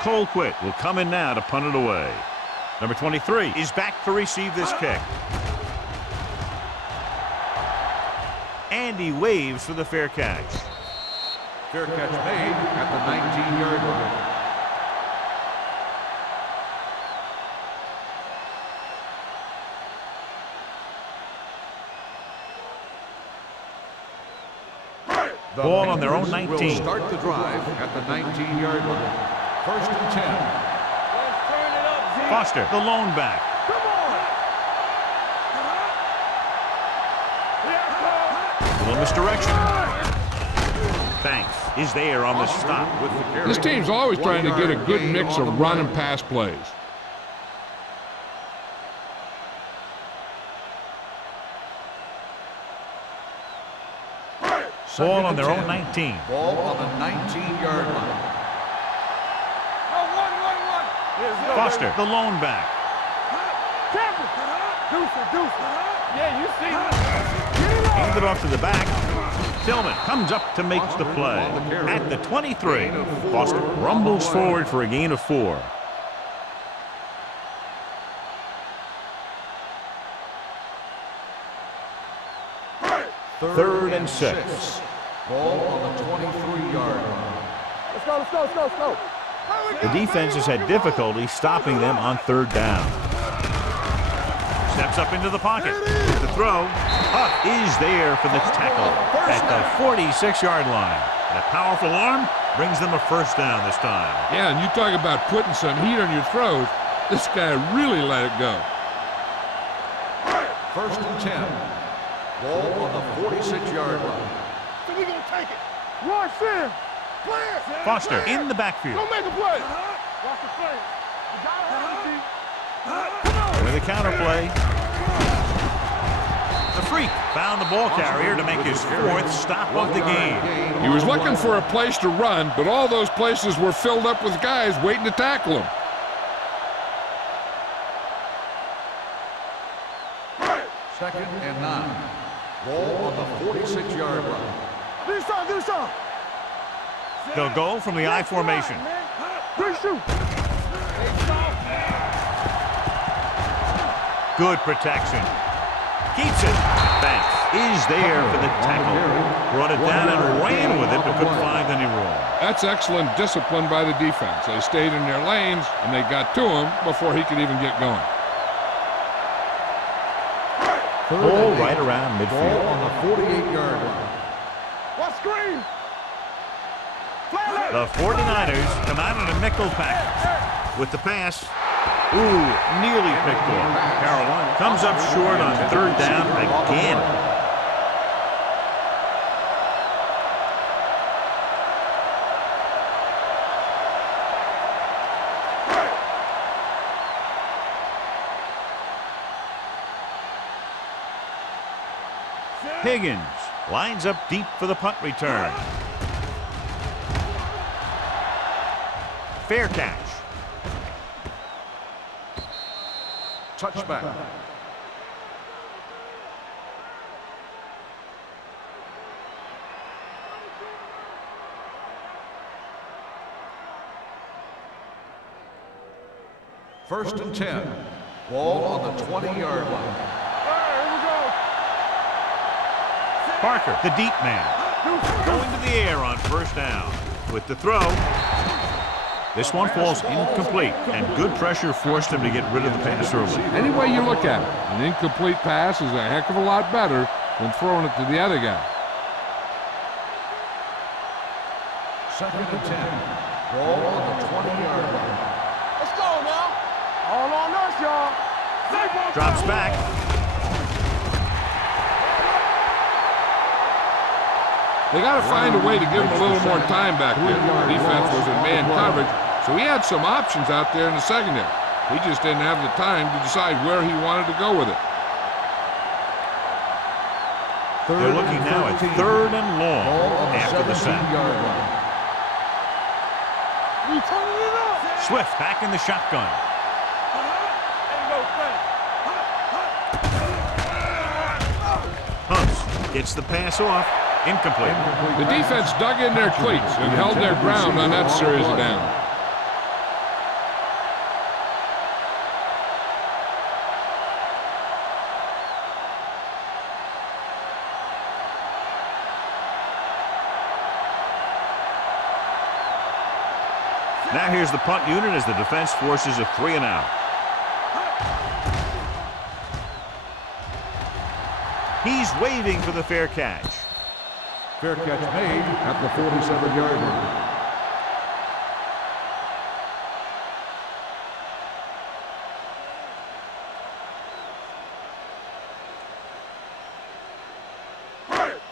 Colquitt will come in now to punt it away. Number 23 is back to receive this kick. And he waves for the fair catch. Fair catch made at the 19-yard line. The Ball on their own Panthers 19. will start the drive at the 19-yard line. First and 10. Let's turn it up, Z. Foster, the lone back. Come on. Yeah, A little misdirection. Banks is there on the stop with the carry. This team's always trying to get a good mix of run and pass plays. Ball on their own 19. Ball on the 19-yard line. One. Foster, the lone back. Campbell. Deuce. Yeah, you see me. Hands it off to the back. Tillman comes up to make the play at the 23. Foster rumbles forward for a gain of 4. Third and 6. Ball on the 23-yard line. Let's go. The defense has had difficulty stopping them on third down. Steps up into the pocket. The throw. Huff is there for the tackle at the 46-yard line. And a powerful arm brings them a first down this time. Yeah, and you talk about putting some heat on your throws. This guy really let it go. First and 10. Ball on the 46-yard line. So we gonna take it. Rush in. Clear. Foster in the backfield. Don't make a play. Watch the play. You gotta have it, D. Come on. With a counter play. The freak found the ball carrier to make his 4th stop of the game. He was looking for a place to run, but all those places were filled up with guys waiting to tackle him. Second and 9. Ball on the 46-yard line. Do something. They'll go from the I formation. Good protection. Keeps it. Banks is there for the tackle. Brought it down and ran with it, but couldn't find any room. That's excellent discipline by the defense. They stayed in their lanes, and they got to him before he could even get going. Ball right around midfield. Ball on the 48-yard line. What screen? The 49ers come out in a nickel package. With the pass. Ooh, nearly picked off. Carolina comes up short on third down again. Higgins lines up deep for the punt return. Fair catch. Touchback. First and 10. Ball on the 20-yard line. Parker, the deep man, going to the air on first down. With the throw, this one falls incomplete, and good pressure forced him to get rid of the pass early. Any way you look at it, an incomplete pass is a heck of a lot better than throwing it to the other guy. Second and 10. Ball on the 20-yard line. Let's go now. All on us, y'all. Drops back. They got to find a way to give him a little more time back there. The defense was in man coverage, so he had some options out there in the secondary. He just didn't have the time to decide where he wanted to go with it. They're looking now at third and long after the sack. Swift back in the shotgun. Hunts gets the pass off. Incomplete. The defense dug in their cleats and held their ground on that series of downs. Now here's the punt unit as the defense forces a 3 and out. He's waving for the fair catch. Fair catch made at the 47-yard line.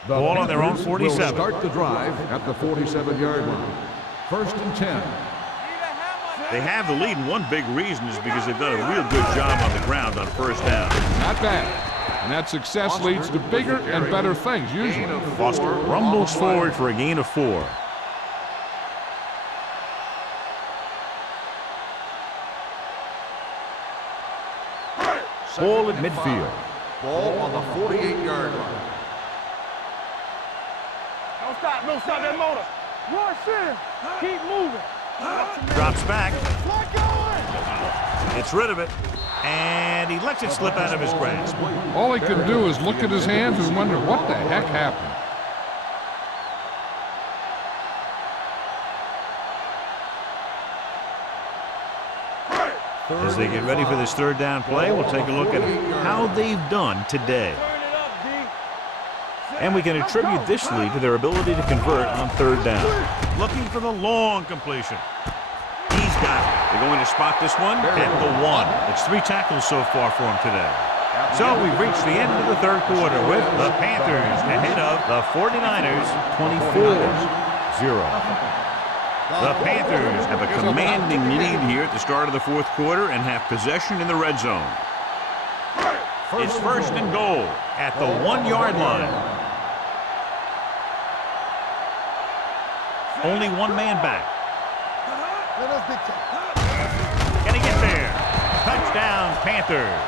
The Ball on their own Panthers 47. will start the drive at the 47-yard line. First and 10. They have the lead, and one big reason is because they've done a real good job on the ground on first down. Not bad. And that success leads to bigger and better things, usually. Foster rumbles forward for a gain of 4. Ball at midfield. Ball on the 48-yard line. Don't stop, don't stop that motor. Rush in. Keep moving. Drops back. Let going. Gets rid of it. And he lets it slip out of his grasp. All he can do is look at his hands and wonder what the heck happened. As they get ready for this third down play, we'll take a look at how they've done today. And we can attribute this lead to their ability to convert on third down. Looking for the long completion. He's got it. They're going to spot this one at the 1. It's 3 tackles so far for him today. So we've reached the end of the third quarter with the Panthers ahead of the 49ers 24-0. The Panthers have a commanding lead here at the start of the fourth quarter and have possession in the red zone. It's first and goal at the 1-yard line. Only one man back. Can he get there? Touchdown, Panthers.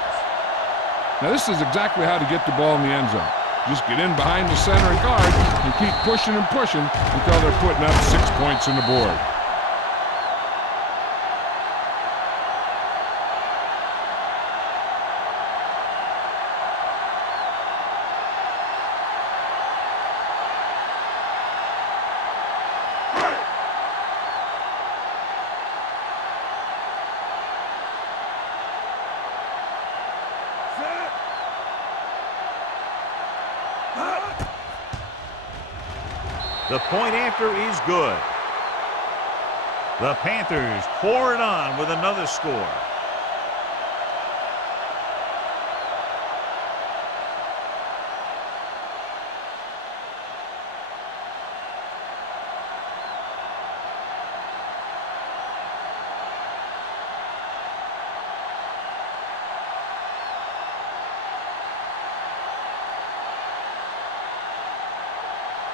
Now, this is exactly how to get the ball in the end zone. Just get in behind the center and guard and keep pushing and pushing until they're putting up 6 points on the board. The point after is good. The Panthers pour it on with another score.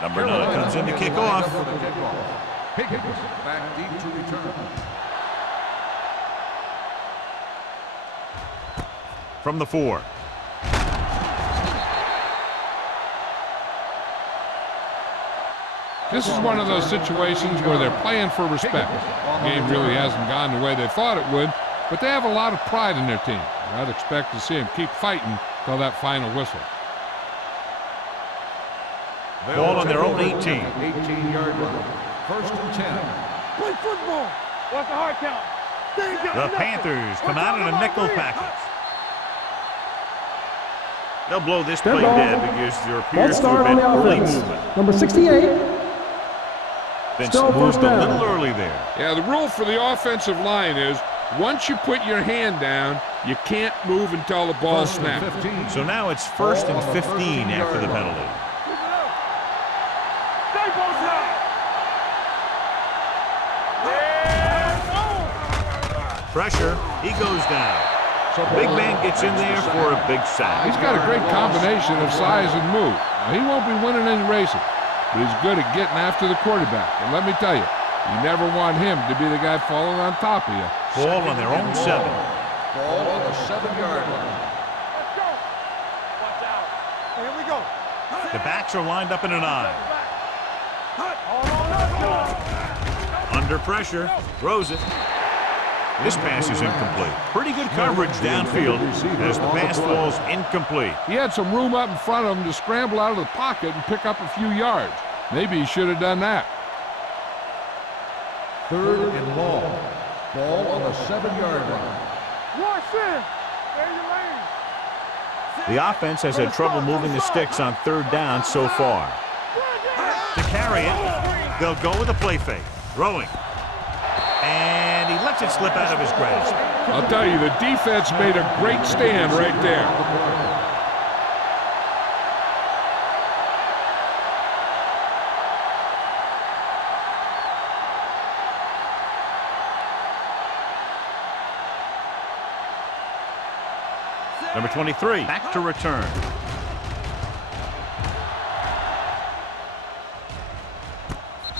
Number 9 comes in to kick off. Higgins back deep to return. From the 4. This is one of those situations where they're playing for respect. The game really hasn't gone the way they thought it would, but they have a lot of pride in their team. I'd expect to see them keep fighting till that final whistle. Ball on their own 18. 18-yard line. First and 10. Play football. What's the hard count? The Panthers come out in a nickel package. They'll blow this play dead because there appears to have been early movement. Number 68. Vince Still moved first a down. little early there. Yeah, the rule for the offensive line is once you put your hand down, you can't move until the ball snaps. So now it's first and 15 after the penalty. Pressure, he goes down. So big man gets in there for a big sack. He's got a great combination of size and move. Now, he won't be winning any races, but he's good at getting after the quarterback. And let me tell you, you never want him to be the guy falling on top of you. Ball on their own 7. Ball on the 7-yard line. Let's go. Watch out. Here we go. The backs are lined up in an I. Hold on, let's go. Under pressure, throws it. This pass is incomplete. Pretty good coverage downfield as the pass falls incomplete. He had some room up in front of him to scramble out of the pocket and pick up a few yards. Maybe he should have done that. Third and long. Ball on the 7-yard line. Watch in. There you lane. The offense has had trouble moving the sticks on third down so far. To carry it, they'll go with a play fake. Throwing. And he lets it slip out of his grasp. I'll tell you, the defense made a great stand right there. Number 23, back to return.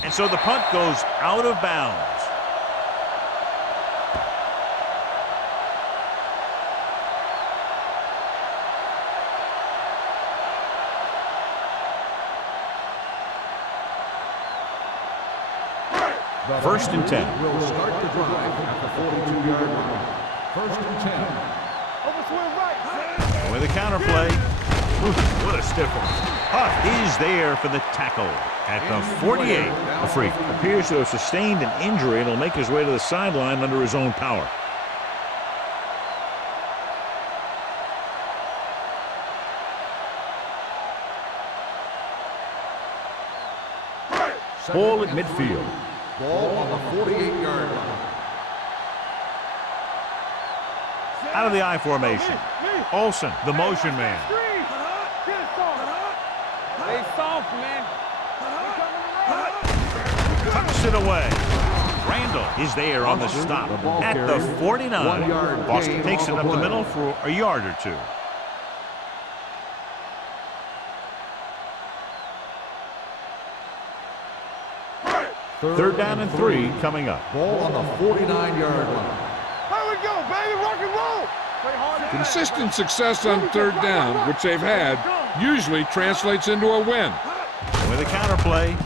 And so the punt goes out of bounds. First and 10. Will start the drive at the 42-yard line. First and 10. Over swing right. With a counterplay. What a stiff one. Huff is there for the tackle at the 48. The freak appears to have sustained an injury and will make his way to the sideline under his own power. Ball at midfield. Ball on the 48-yard line. Out of the I formation. Olsen, the motion man. They soft, man. Tucks it away. Randall is there on the stop at the 49. Boston takes it up the middle for a yard or two. Third down and 3 coming up. Ball on the 49-yard line. Here we go, baby. Rock and roll. Play hard. Consistent success on third down, which they've had, usually translates into a win. With a counter play.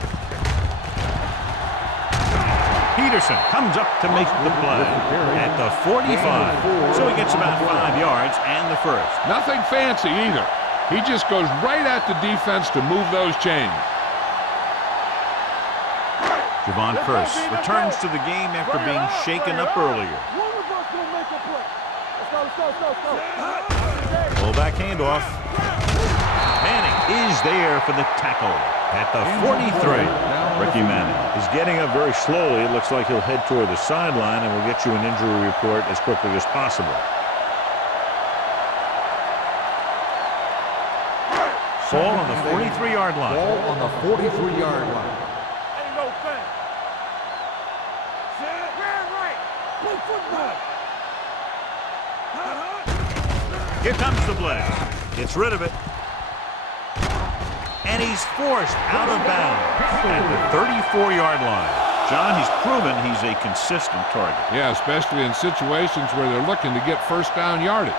Peterson comes up to make the play at the 45. So he gets about 5 yards and the first. Nothing fancy either. He just goes right at the defense to move those chains. Javon Curse returns to the game after being shaken up earlier. Fullback handoff. Manning is there for the tackle at the 43. Ricky Manning is getting up very slowly. It looks like he'll head toward the sideline, and we'll get you an injury report as quickly as possible. Ball on the 43-yard line. Ball on the 43-yard line. Ain't no thing. Right. Play football. Here comes the blitz. Gets rid of it. And he's forced out of bounds at the 34-yard line. John, he's proven he's a consistent target. Yeah, especially in situations where they're looking to get first down yardage.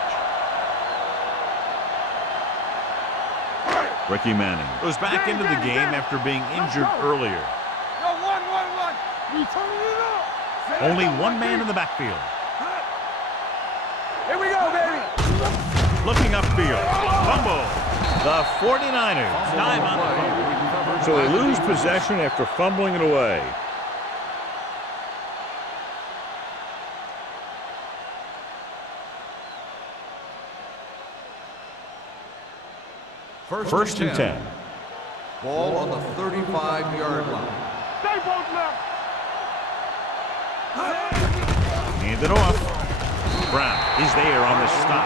Ricky Manning goes back into the game after being injured earlier. Yo, one. We turning it up. Only one man in the backfield. Here we go, baby. Looking upfield. Fumble. The 49ers time on the fumble. So they lose possession after fumbling it away. First and 10. Ball on the 35-yard line. Stay both left. Hand it off. Brown is there on the stop.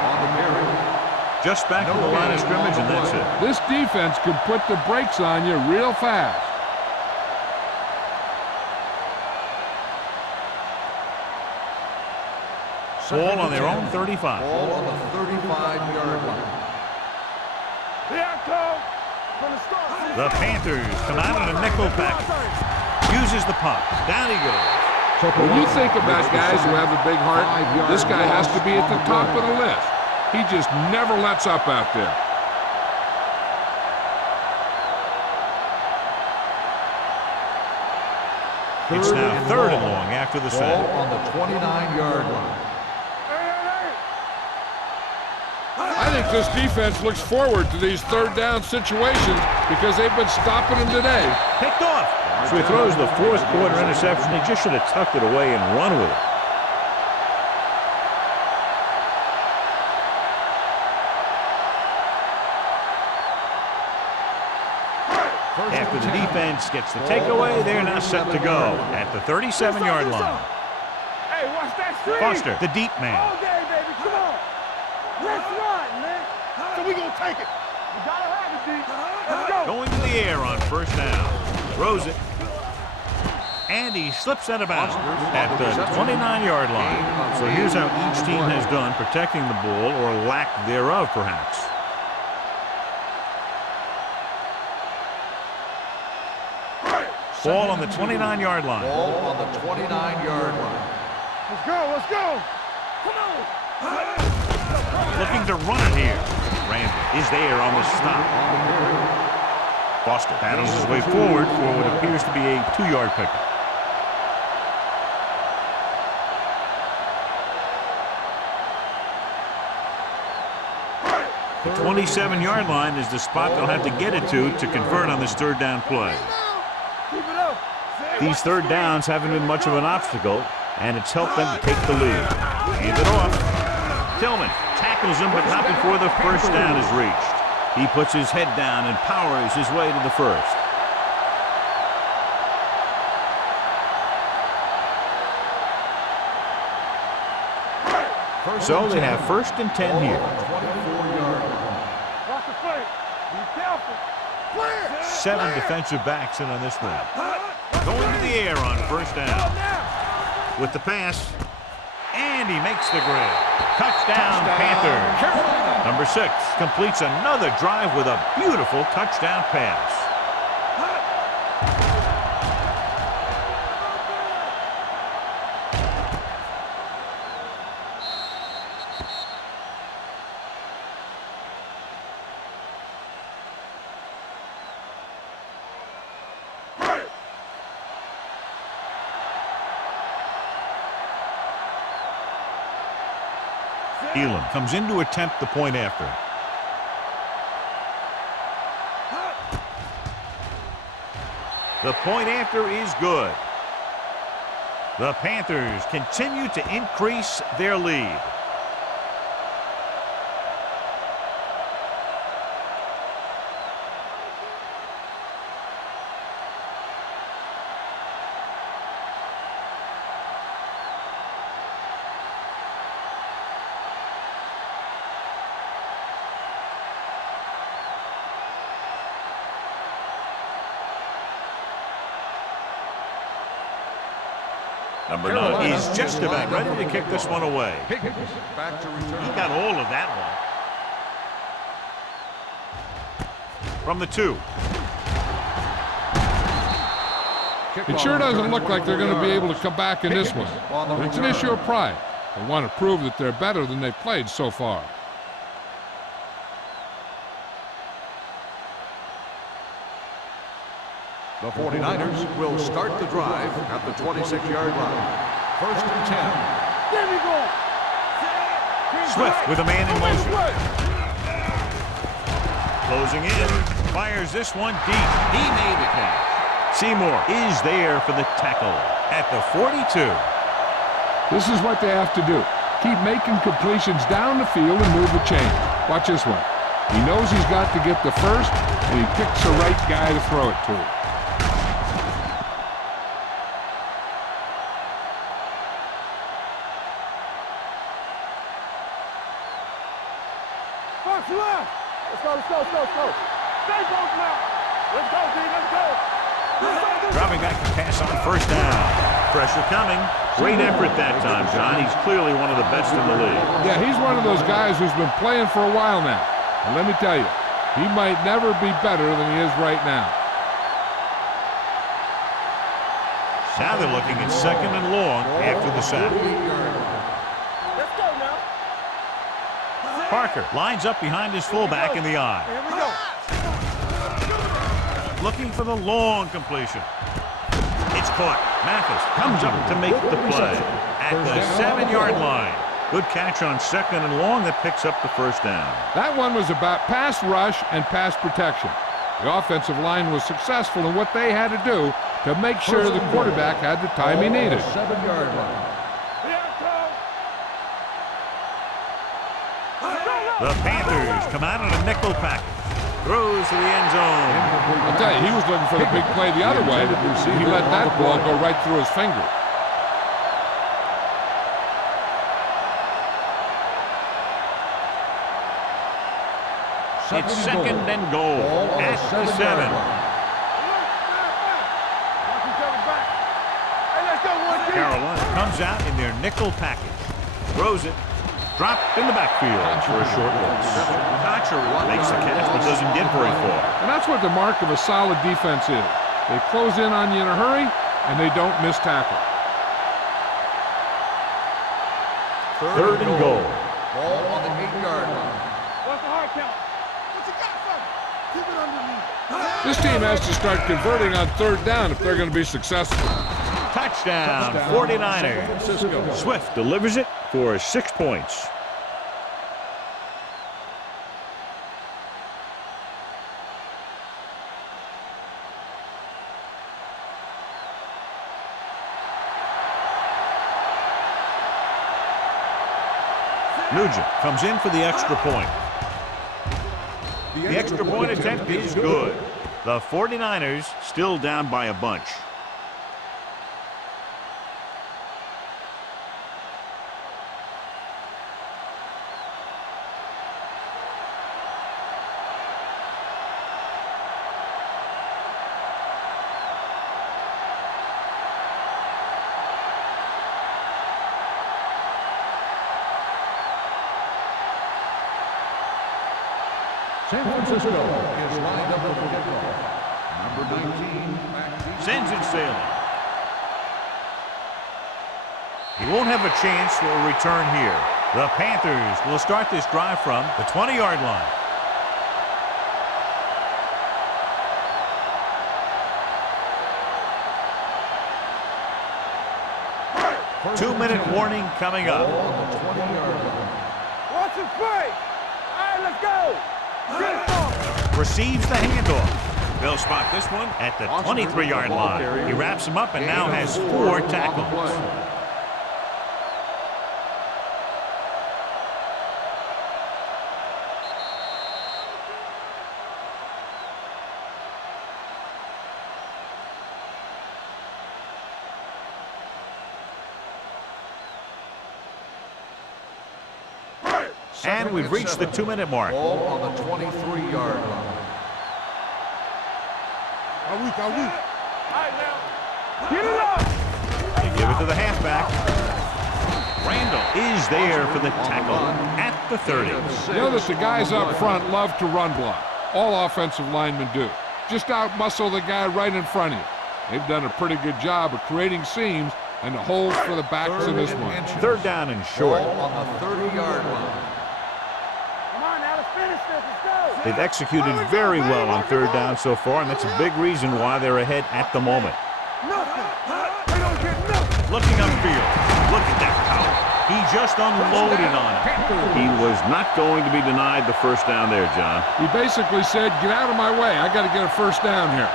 Just back to the line of scrimmage, and that's it. This defense can put the brakes on you real fast. Ball on their own 35. Ball on the 35-yard line. Here I come. From the start. The Panthers come out in a nickel package. Uses the pump. Down he goes. When you think about guys who have a big heart, this guy has to be at the top of the list. He just never lets up out there. It's now third and long after the Ball sack. on the 29-yard line. I think this defense looks forward to these third down situations because they've been stopping them today. Picked off. So he throws the fourth quarter interception. He just should have tucked it away and run with it. After the defense gets the takeaway, they're now set to go at the 37-yard line. Hey, watch that screen. Foster, the deep man. All day, baby. Come on. Let's run, man. So we gonna take it. We gotta have it, D. Let's go. Going to the air on first down. Throws it. And he slips out of bounds at the 29-yard line. So here's how each team has done protecting the ball, or lack thereof, perhaps. Ball on the 29-yard line. Ball on the 29-yard line. Let's go. Come on. Looking to run it here. Randall is there on the stop. Foster battles his way forward for what appears to be a 2-yard pickup. The 27-yard line is the spot they'll have to get it to convert on this third down play. Keep it up. These third downs haven't been much of an obstacle, and it's helped them to take the lead. Hand it off. Tillman tackles him, but not before the first down is reached. He puts his head down and powers his way to the first. So they have first and 10 here. Watch the play. Be careful. Clear. 7 defensive backs in on this one. Going to the air on first down. With the pass. And he makes the grab. Touchdown, Panthers. Number 6 completes another drive with a beautiful touchdown pass. Elam comes in to attempt the point after. The point after is good. The Panthers continue to increase their lead. Number 9 is just about ready to kick this one away. Back to return. He got all of that one. From the 2. It sure doesn't look like they're going to be able to come back in this one. But it's an issue of pride. They want to prove that they're better than they've played so far. The 49ers will start the drive at the 26-yard line. First and 10. There we go. Swift with a man in motion. Closing in. Fires this one deep. He made the catch. Seymour is there for the tackle at the 42. This is what they have to do. Keep making completions down the field and move the chain. Watch this one. He knows he's got to get the first, and he picks the right guy to throw it to. Let's go. Stay close now. Let's go, D. Let's go. Dropping back to pass on first down. Pressure coming. Great effort that time, John. He's clearly one of the best in the league. Yeah, he's one of those guys who's been playing for a while now. And let me tell you, he might never be better than he is right now. Now they're looking at second and long after the sack. Let's go now. Parker lines up behind his fullback in the eye. Here we go. Looking for the long completion. It's caught. Mathis comes up to make the play at the 7-yard line. Good catch on second and long that picks up the first down. That one was about pass rush and pass protection. The offensive line was successful in what they had to do to make sure the quarterback had the time he needed. 7-yard line. The Panthers come out in a nickel package. Throws to the end zone. I'll tell you, he was looking for the big play the other way. He let that ball go right through his finger. It's second and goal at the 7. Carolina comes out in their nickel package. Throws it. Dropped in the backfield for a short loss. Archer makes the catch but doesn't get very far. And that's what the mark of a solid defense is. They close in on you in a hurry, and they don't miss tackle. Third and goal. Ball on the 8-yard line. What's the hard count? What you got, son? Keep it underneath. This team has to start converting on third down if they're going to be successful. Touchdown, 49ers. Swift delivers it for 6 points. Nugent comes in for the extra point. The extra point attempt is good. The 49ers still down by a bunch. San Francisco is lined up for the kickoff. Number 19, Sends it sailing. He won't have a chance for a return here. The Panthers will start this drive from the 20-yard line. Two-minute warning coming up. some space. All right, let's go. Good ball. Receives the handoff. They'll spot this one at the 23-yard line. He wraps him up and now has 4 tackles. And we've reached the 2-minute mark. Ball on the 23-yard line. All right, now. Get it up. They give it to the halfback. Randall is there for the tackle at the 30. You know that the guys up front love to run block. All offensive linemen do. Just out-muscle the guy right in front of you. They've done a pretty good job of creating seams and the holes for the backs in this one. 3rd down and short. Ball on the 30-yard line. Come on, now let's finish this. Let's go. They've executed very well on 3rd down so far, and that's a big reason why they're ahead at the moment. Nothing. They don't get nothing. Looking upfield. Look at that power. He just unloaded on it. He was not going to be denied the 1st down there, John. He basically said, get out of my way. I got to get a 1st down here.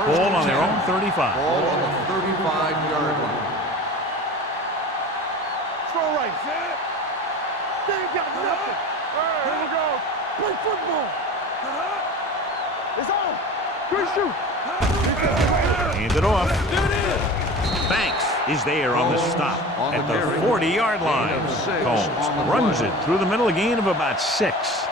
Ball on their own 35. Ball on the 35-yard line. Throw right, Zed. They ain't got nothing. All right, here we go. Play football. It's on. Good shoot. Hand it off. Banks is there on the stop at the 40-yard line. Combs runs it through the middle, a gain of about 6.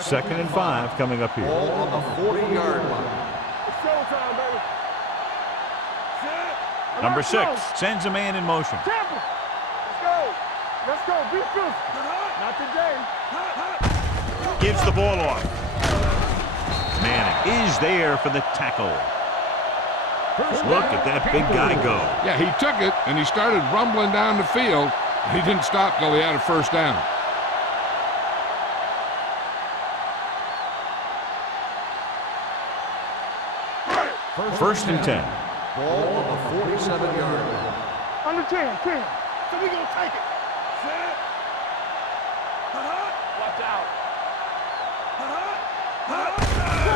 Second and 5 coming up here. Ball on the 40-yard line. It's showtime, baby. Zed. Number 6 sends a man in motion. Tampa. Let's go. Let's go. Be physical. Not today. Gives the ball off. Manning is there for the tackle. Look at that big guy go. Yeah, he took it, and he started rumbling down the field. He didn't stop till he had a 1st down. First and 10. Ball on the 47-yard line. Under 10. So we gonna take it. Zed. Watch out.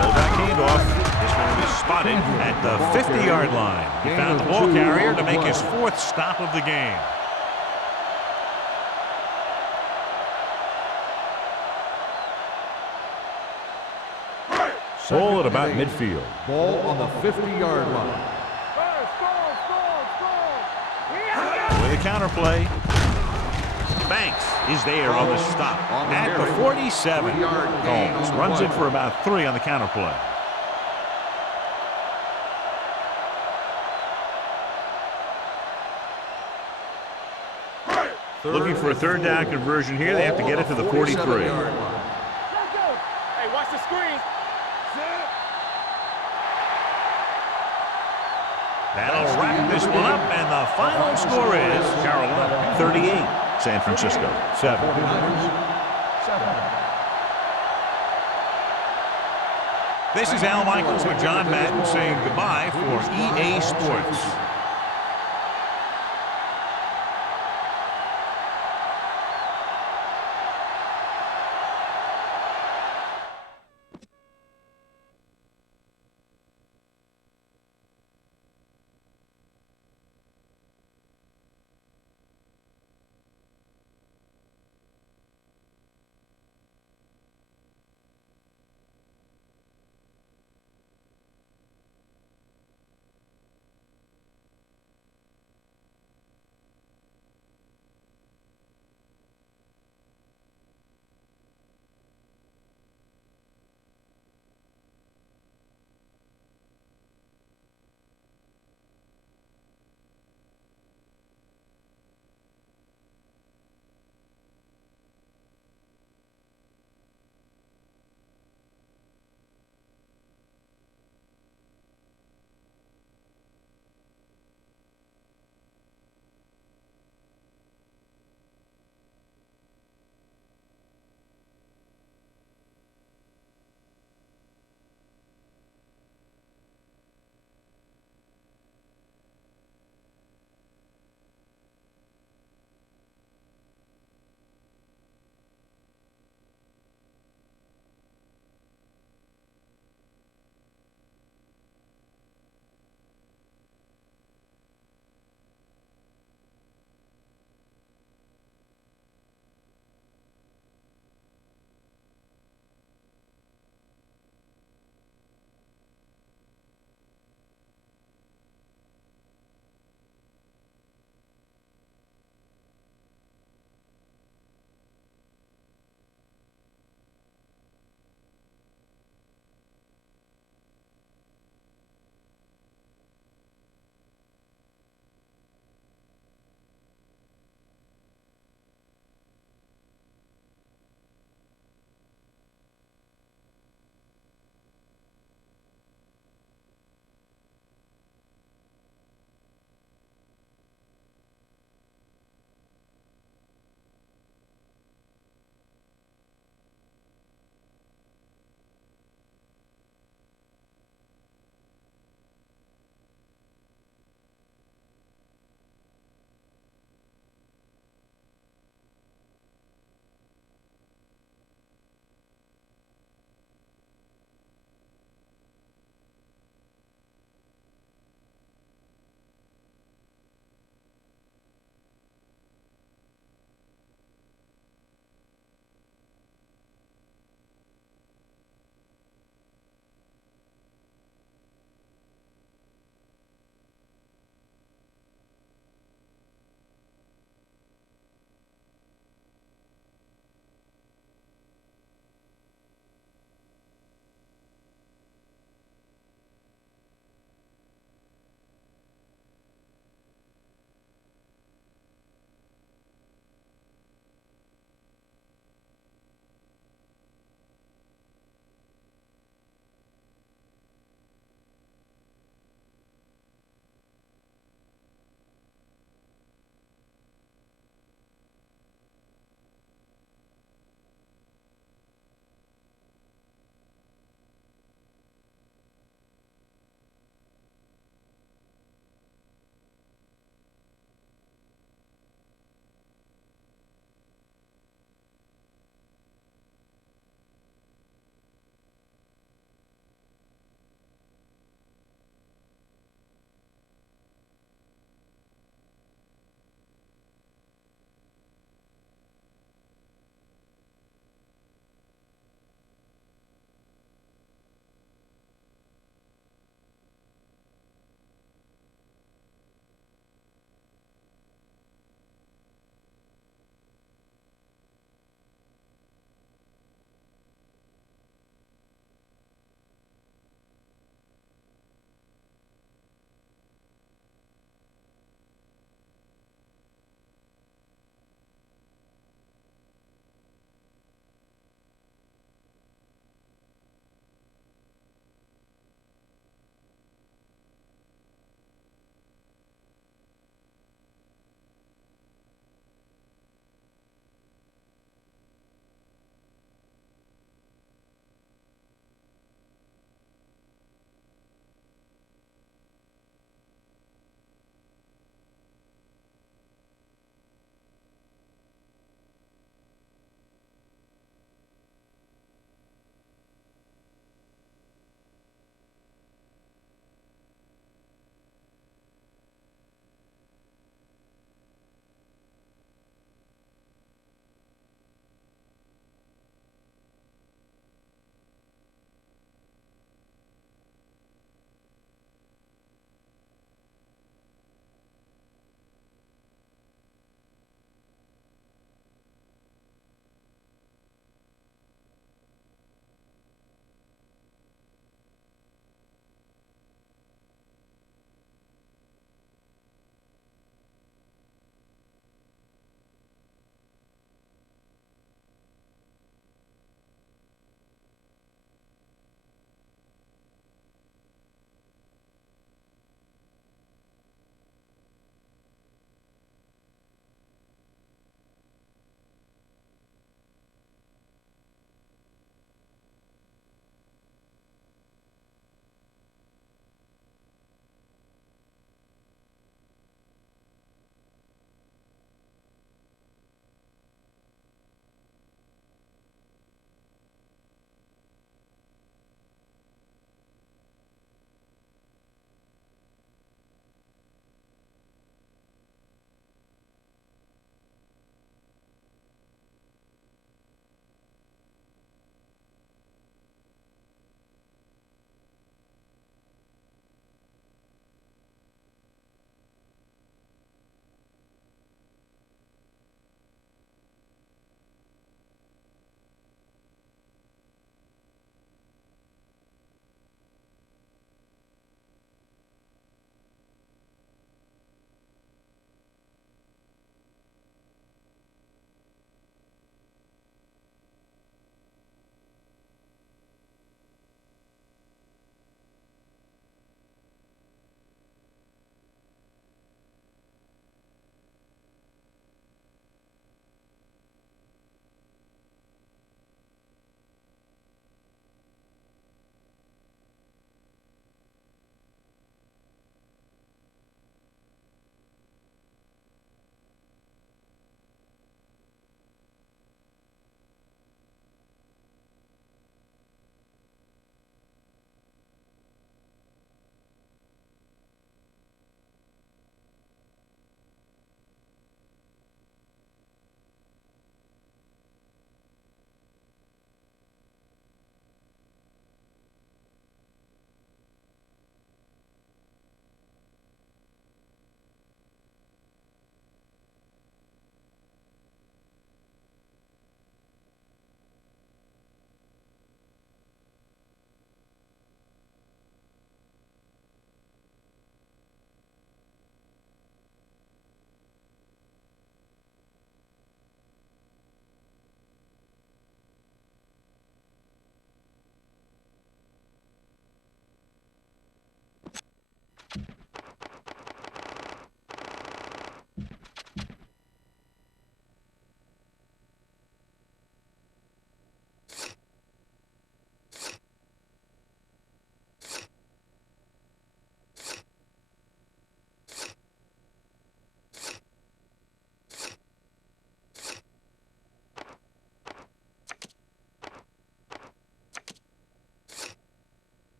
Fullback handoff. This one was spotted at the 50-yard line. He found the ball carrier to make his 4th stop of the game. Ball at about midfield. Ball on the 50-yard line. With a counterplay. Banks is there on the stop at the 47. Combs runs it for about 3 on the counterplay. Looking for a 3rd down conversion here. They have to get it to the 43. Let's go. Hey, watch the screen. That'll wrap this one up, and the final score is Carolina 38, San Francisco 7. This is Al Michaels with John Madden saying goodbye for EA Sports.